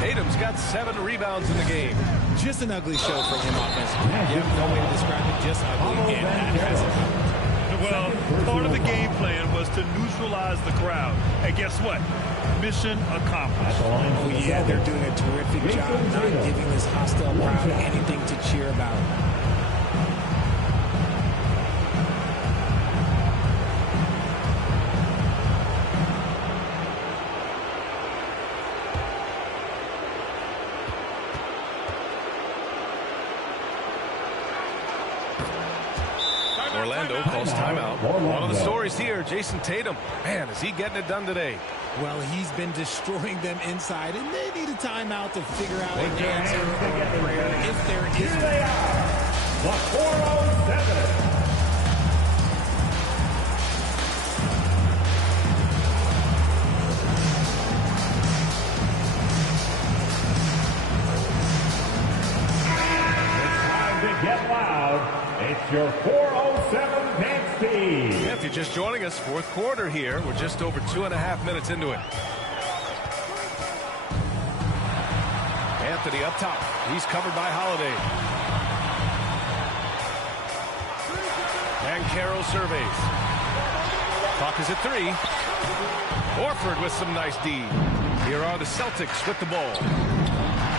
Tatum's got 7 rebounds in the game. Just an ugly show for him offensively. You have no way to describe it, just ugly, and that hasn't happened. Well, part of the game plan was to neutralize the crowd. And guess what? Mission accomplished. Oh, yeah, they're doing a terrific job not giving this hostile crowd anything to cheer about. Orlando calls timeout. One of the stories here, Jason Tatum. Man, is he getting it done today? Well, he's been destroying them inside, and they need a timeout to figure out an answer or a prayer if there is one. They are the 407. It's time to get loud. It's your 407 Pants team. Yeah, if you're just joining us, fourth quarter here. We're just over 2.5 minutes into it. Anthony up top. He's covered by Holiday. Banchero surveys. Clock is at 3. Horford with some nice D. Here are the Celtics with the ball.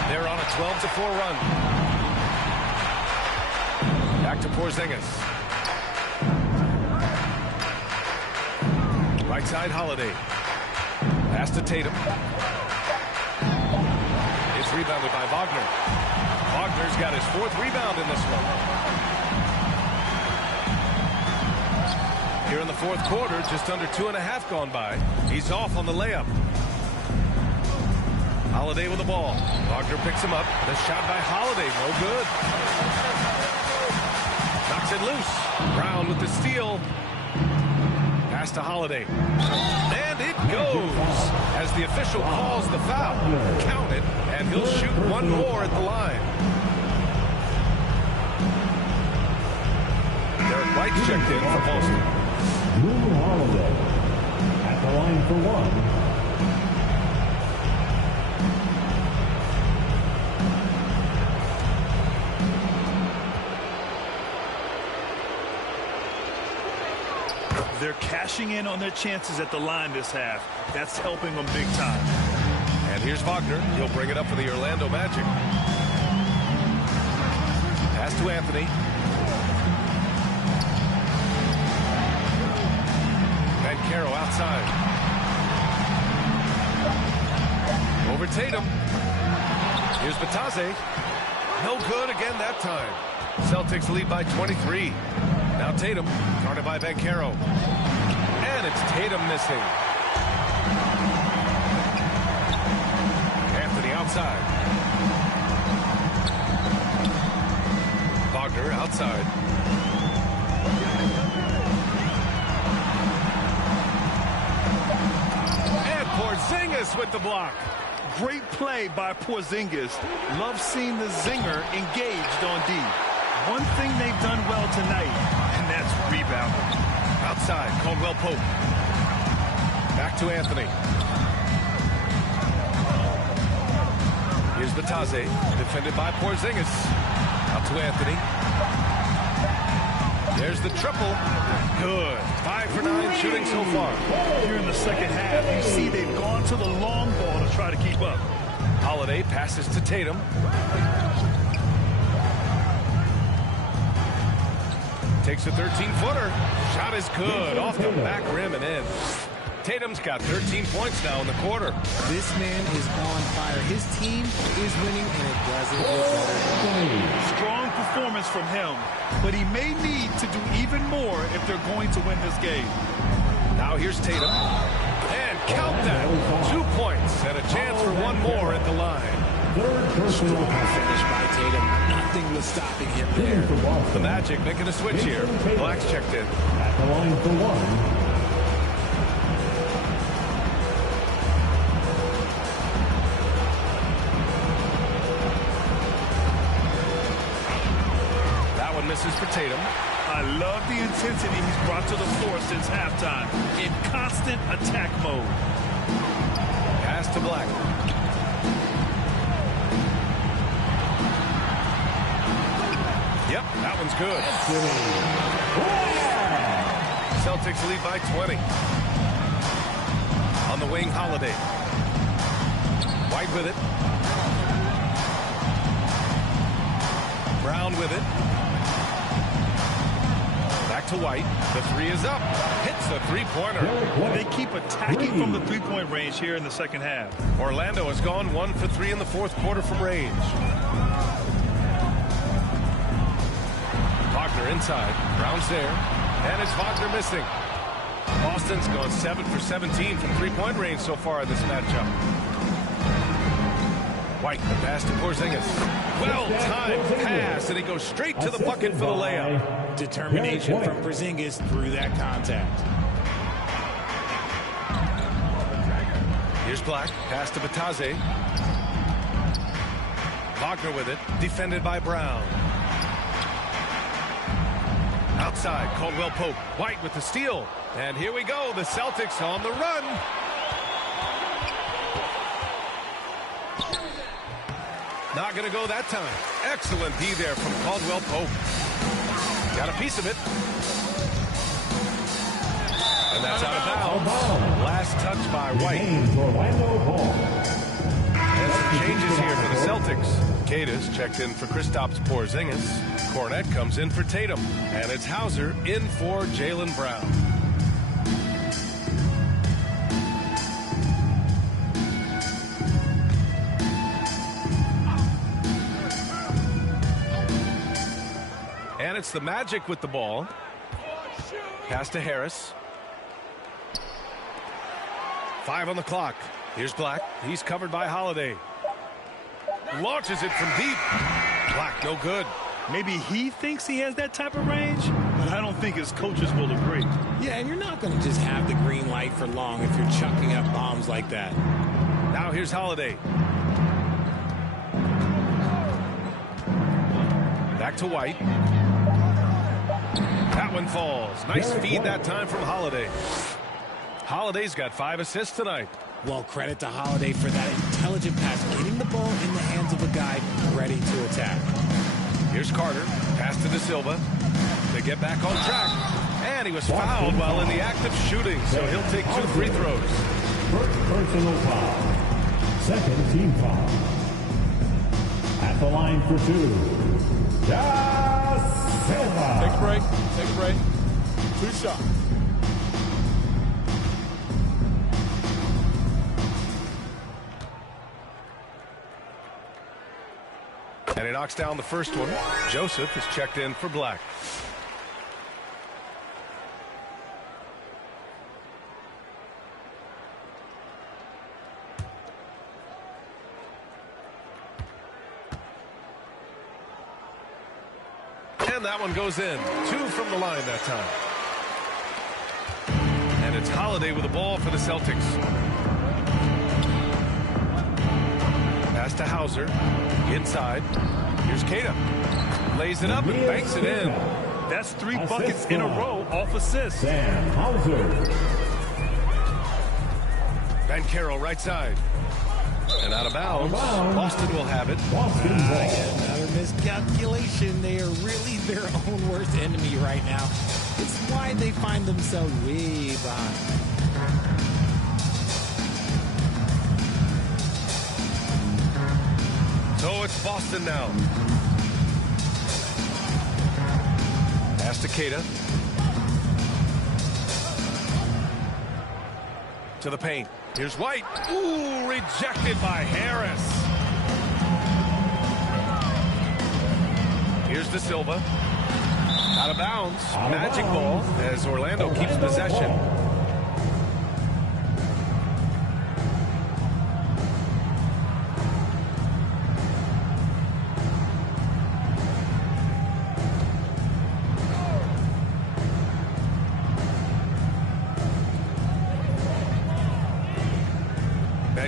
They're on a 12-4 run. Back to Porzingis. Right side, Holiday. Pass to Tatum. It's rebounded by Wagner. Wagner's got his 4th rebound in this one. Here in the fourth quarter, just under 2.5 gone by. He's off on the layup. Holiday with the ball. Wagner picks him up. The shot by Holiday, no good. Knocks it loose. Brown with the steal. Pass to Holiday. And it goes as the official calls the foul. Count it, and he'll shoot one more at the line. Derek White checked in for Boston. Drew Holiday at the line for 1. They're cashing in on their chances at the line this half. That's helping them big time. And here's Wagner. He'll bring it up for the Orlando Magic. Pass to Anthony. Banchero outside. Over Tatum. Here's Batase. No good again that time. Celtics lead by 23. Now Tatum, guarded by Banchero. And it's Tatum missing. Anthony outside. Wagner outside. And Porzingis with the block. Great play by Porzingis. Love seeing the zinger engaged on D. One thing they've done well tonight, and that's rebounding. Outside, Caldwell Pope. Back to Anthony. Here's Batase, defended by Porzingis. Out to Anthony. There's the triple. Good. 5 for 9 shooting so far. Here in the second half, you see they've gone to the long ball to try to keep up. Holiday passes to Tatum. Takes a 13-footer. Shot is good. Off the back rim and in. Tatum's got 13 points now in the quarter. This man is on fire. His team is winning, and it doesn't get better. Strong performance from him, but he may need to do even more if they're going to win this game. Now here's Tatum. And count that. 2 points and a chance for one more at the line. Strong finish by Tatum. Nothing was stopping him there. The Magic making a switch here. Black's checked in. At the line for one. Misses for Tatum. I love the intensity he's brought to the floor since halftime. In constant attack mode. Pass to Black. Yep, that one's good. Celtics lead by 20. On the wing, Holiday. White with it. Brown with it. To White. The three is up. Hits the three-pointer. They keep attacking from the three-point range here in the second half. Orlando has gone 1 for 3 in the fourth quarter from range. Wagner inside. Brown's there. And it's Wagner missing. Boston's gone 7 for 17 from three-point range so far in this matchup. White, the pass to Porzingis. Well-timed pass, and he goes straight to the bucket for the layup. Determination from Porzingis through that contact. Here's Black, pass to Batase. Wagner with it, defended by Brown. Outside, Caldwell Pope. White with the steal. And here we go, the Celtics on the run. Not going to go that time. Excellent D there from Caldwell Pope. Got a piece of it. And that's out of bounds. Last touch by White. And some changes here for the Celtics. Cadis checked in for Kristaps Porzingis. Cornette comes in for Tatum. And it's Hauser in for Jaylen Brown. And it's the Magic with the ball. Pass to Harris. 5 on the clock. Here's Black. He's covered by Holiday. Launches it from deep. Black, no good. Maybe he thinks he has that type of range, but I don't think his coaches will agree. Yeah, and you're not going to just have the green light for long if you're chucking up bombs like that. Now here's Holiday. Back to White. That one falls. Nice feed that time from Holiday. Holiday's got 5 assists tonight. Well, credit to Holiday for that intelligent pass, getting the ball in the hands of a guy ready to attack. Here's Carter. Pass to De Silva. They get back on track. And he was fouled while in the act of shooting, so he'll take 2 free throws. First personal foul. Second team foul. At the line for 2. Da Silva. Take a break. Take a break. 2 shots. And he knocks down the first one. Joseph is checked in for Black. And that one goes in. 2 from the line that time. And it's Holiday with the ball for the Celtics. Pass to Hauser. Inside. Here's Cada. Lays it up and banks it in. That's 3 buckets in a row off assists. Sam Hauser. Van Carroll right side. And out of bounds. Boston will have it. Another miscalculation. They are really their own worst enemy right now. It's why they find themselves way behind. it's Boston now. Pass to Keita. To the paint. Here's White. Ooh, rejected by Harris. Here's De Silva. Out of bounds. Magic ball as Orlando keeps possession.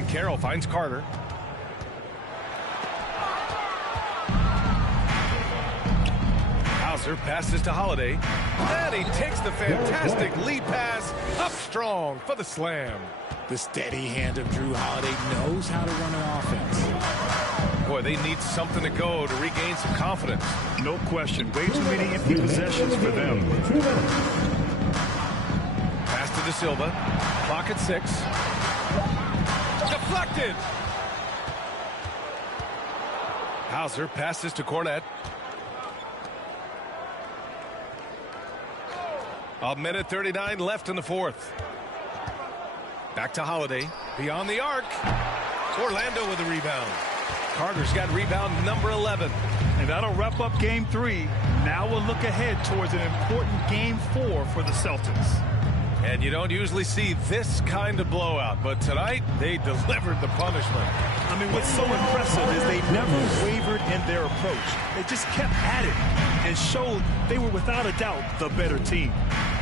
Carroll finds Carter. Hauser passes to Holiday. And he takes the fantastic lead pass up strong for the slam. The steady hand of Drew Holiday knows how to run an offense. Boy, they need something to go to regain some confidence. No question. Way too many empty possessions for them. Pass to De Silva. Clock at 6. Deflected. Hauser passes to Cornette. A minute 39 left in the fourth. Back to Holiday. Beyond the arc. Orlando with a rebound. Carter's got rebound number 11. And that'll wrap up game 3. Now we'll look ahead towards an important game 4 for the Celtics. And you don't usually see this kind of blowout, but tonight they delivered the punishment. I mean, what's so impressive is they never wavered in their approach. They just kept at it and showed they were without a doubt the better team.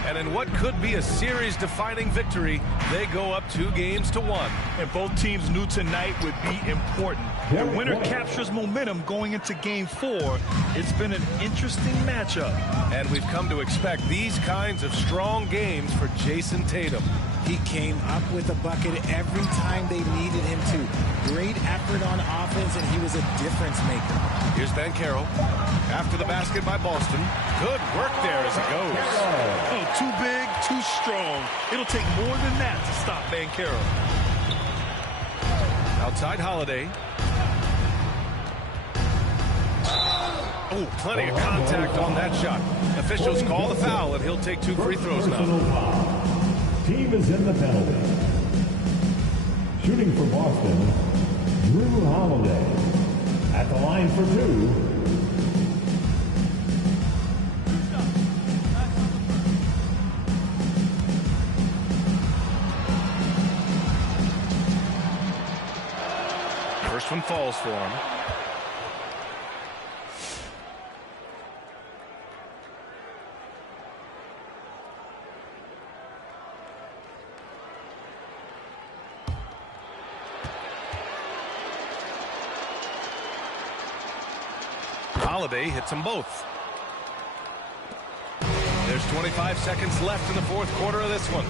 And in what could be a series-defining victory, they go up 2-1. And both teams knew tonight would be important. The winner captures momentum going into game 4. It's been an interesting matchup. And we've come to expect these kinds of strong games for Jason Tatum. He came up with a bucket every time they needed him to. Great effort on offense, and he was a difference maker. Here's Banchero. After the basket by Boston. Good work there as it goes. Oh, too big, too strong. It'll take more than that to stop Banchero. Outside Holiday. Oh, plenty of contact on that shot. Officials call the foul, and he'll take 2 free throws now. Team is in the penalty. Shooting for Boston, Drew Holiday. At the line for 2. First one falls for him. Holiday hits them both. There's 25 seconds left in the fourth quarter of this one.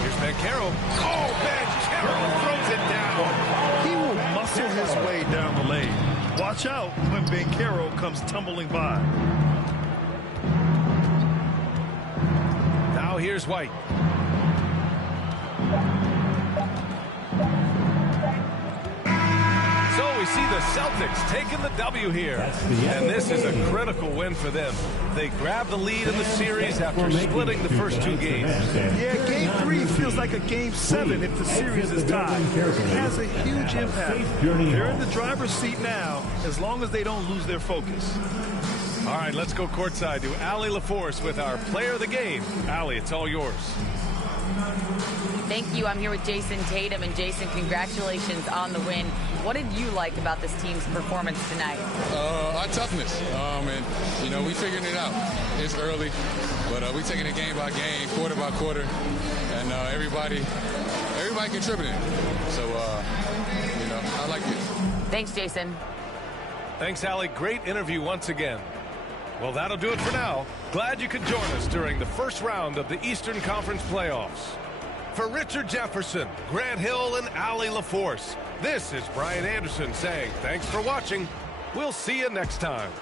Here's Banchero. Oh, Banchero throws it down. He will muscle his way down the lane. Watch out when Banchero comes tumbling by. Now here's White. So we see the Celtics taking the W here. And this is a critical win for them. They grab the lead in the series after splitting the first 2 games. Yeah, game 3 feels like a game 7 if the series is tied. It has a huge impact. They're in the driver's seat now as long as they don't lose their focus. All right, let's go courtside to Allie LaForce with our player of the game. Allie, it's all yours. Thank you. I'm here with Jason Tatum. And Jason, congratulations on the win. What did you like about this team's performance tonight? Our toughness. And, you know, we figuring it out. It's early, but we taking it game by game, quarter by quarter. And everybody contributing. So, you know, I like it. Thanks, Jason. Thanks, Allie. Great interview once again. Well, that'll do it for now. Glad you could join us during the first round of the Eastern Conference playoffs. For Richard Jefferson, Grant Hill, and Allie LaForce, this is Brian Anderson saying thanks for watching. We'll see you next time.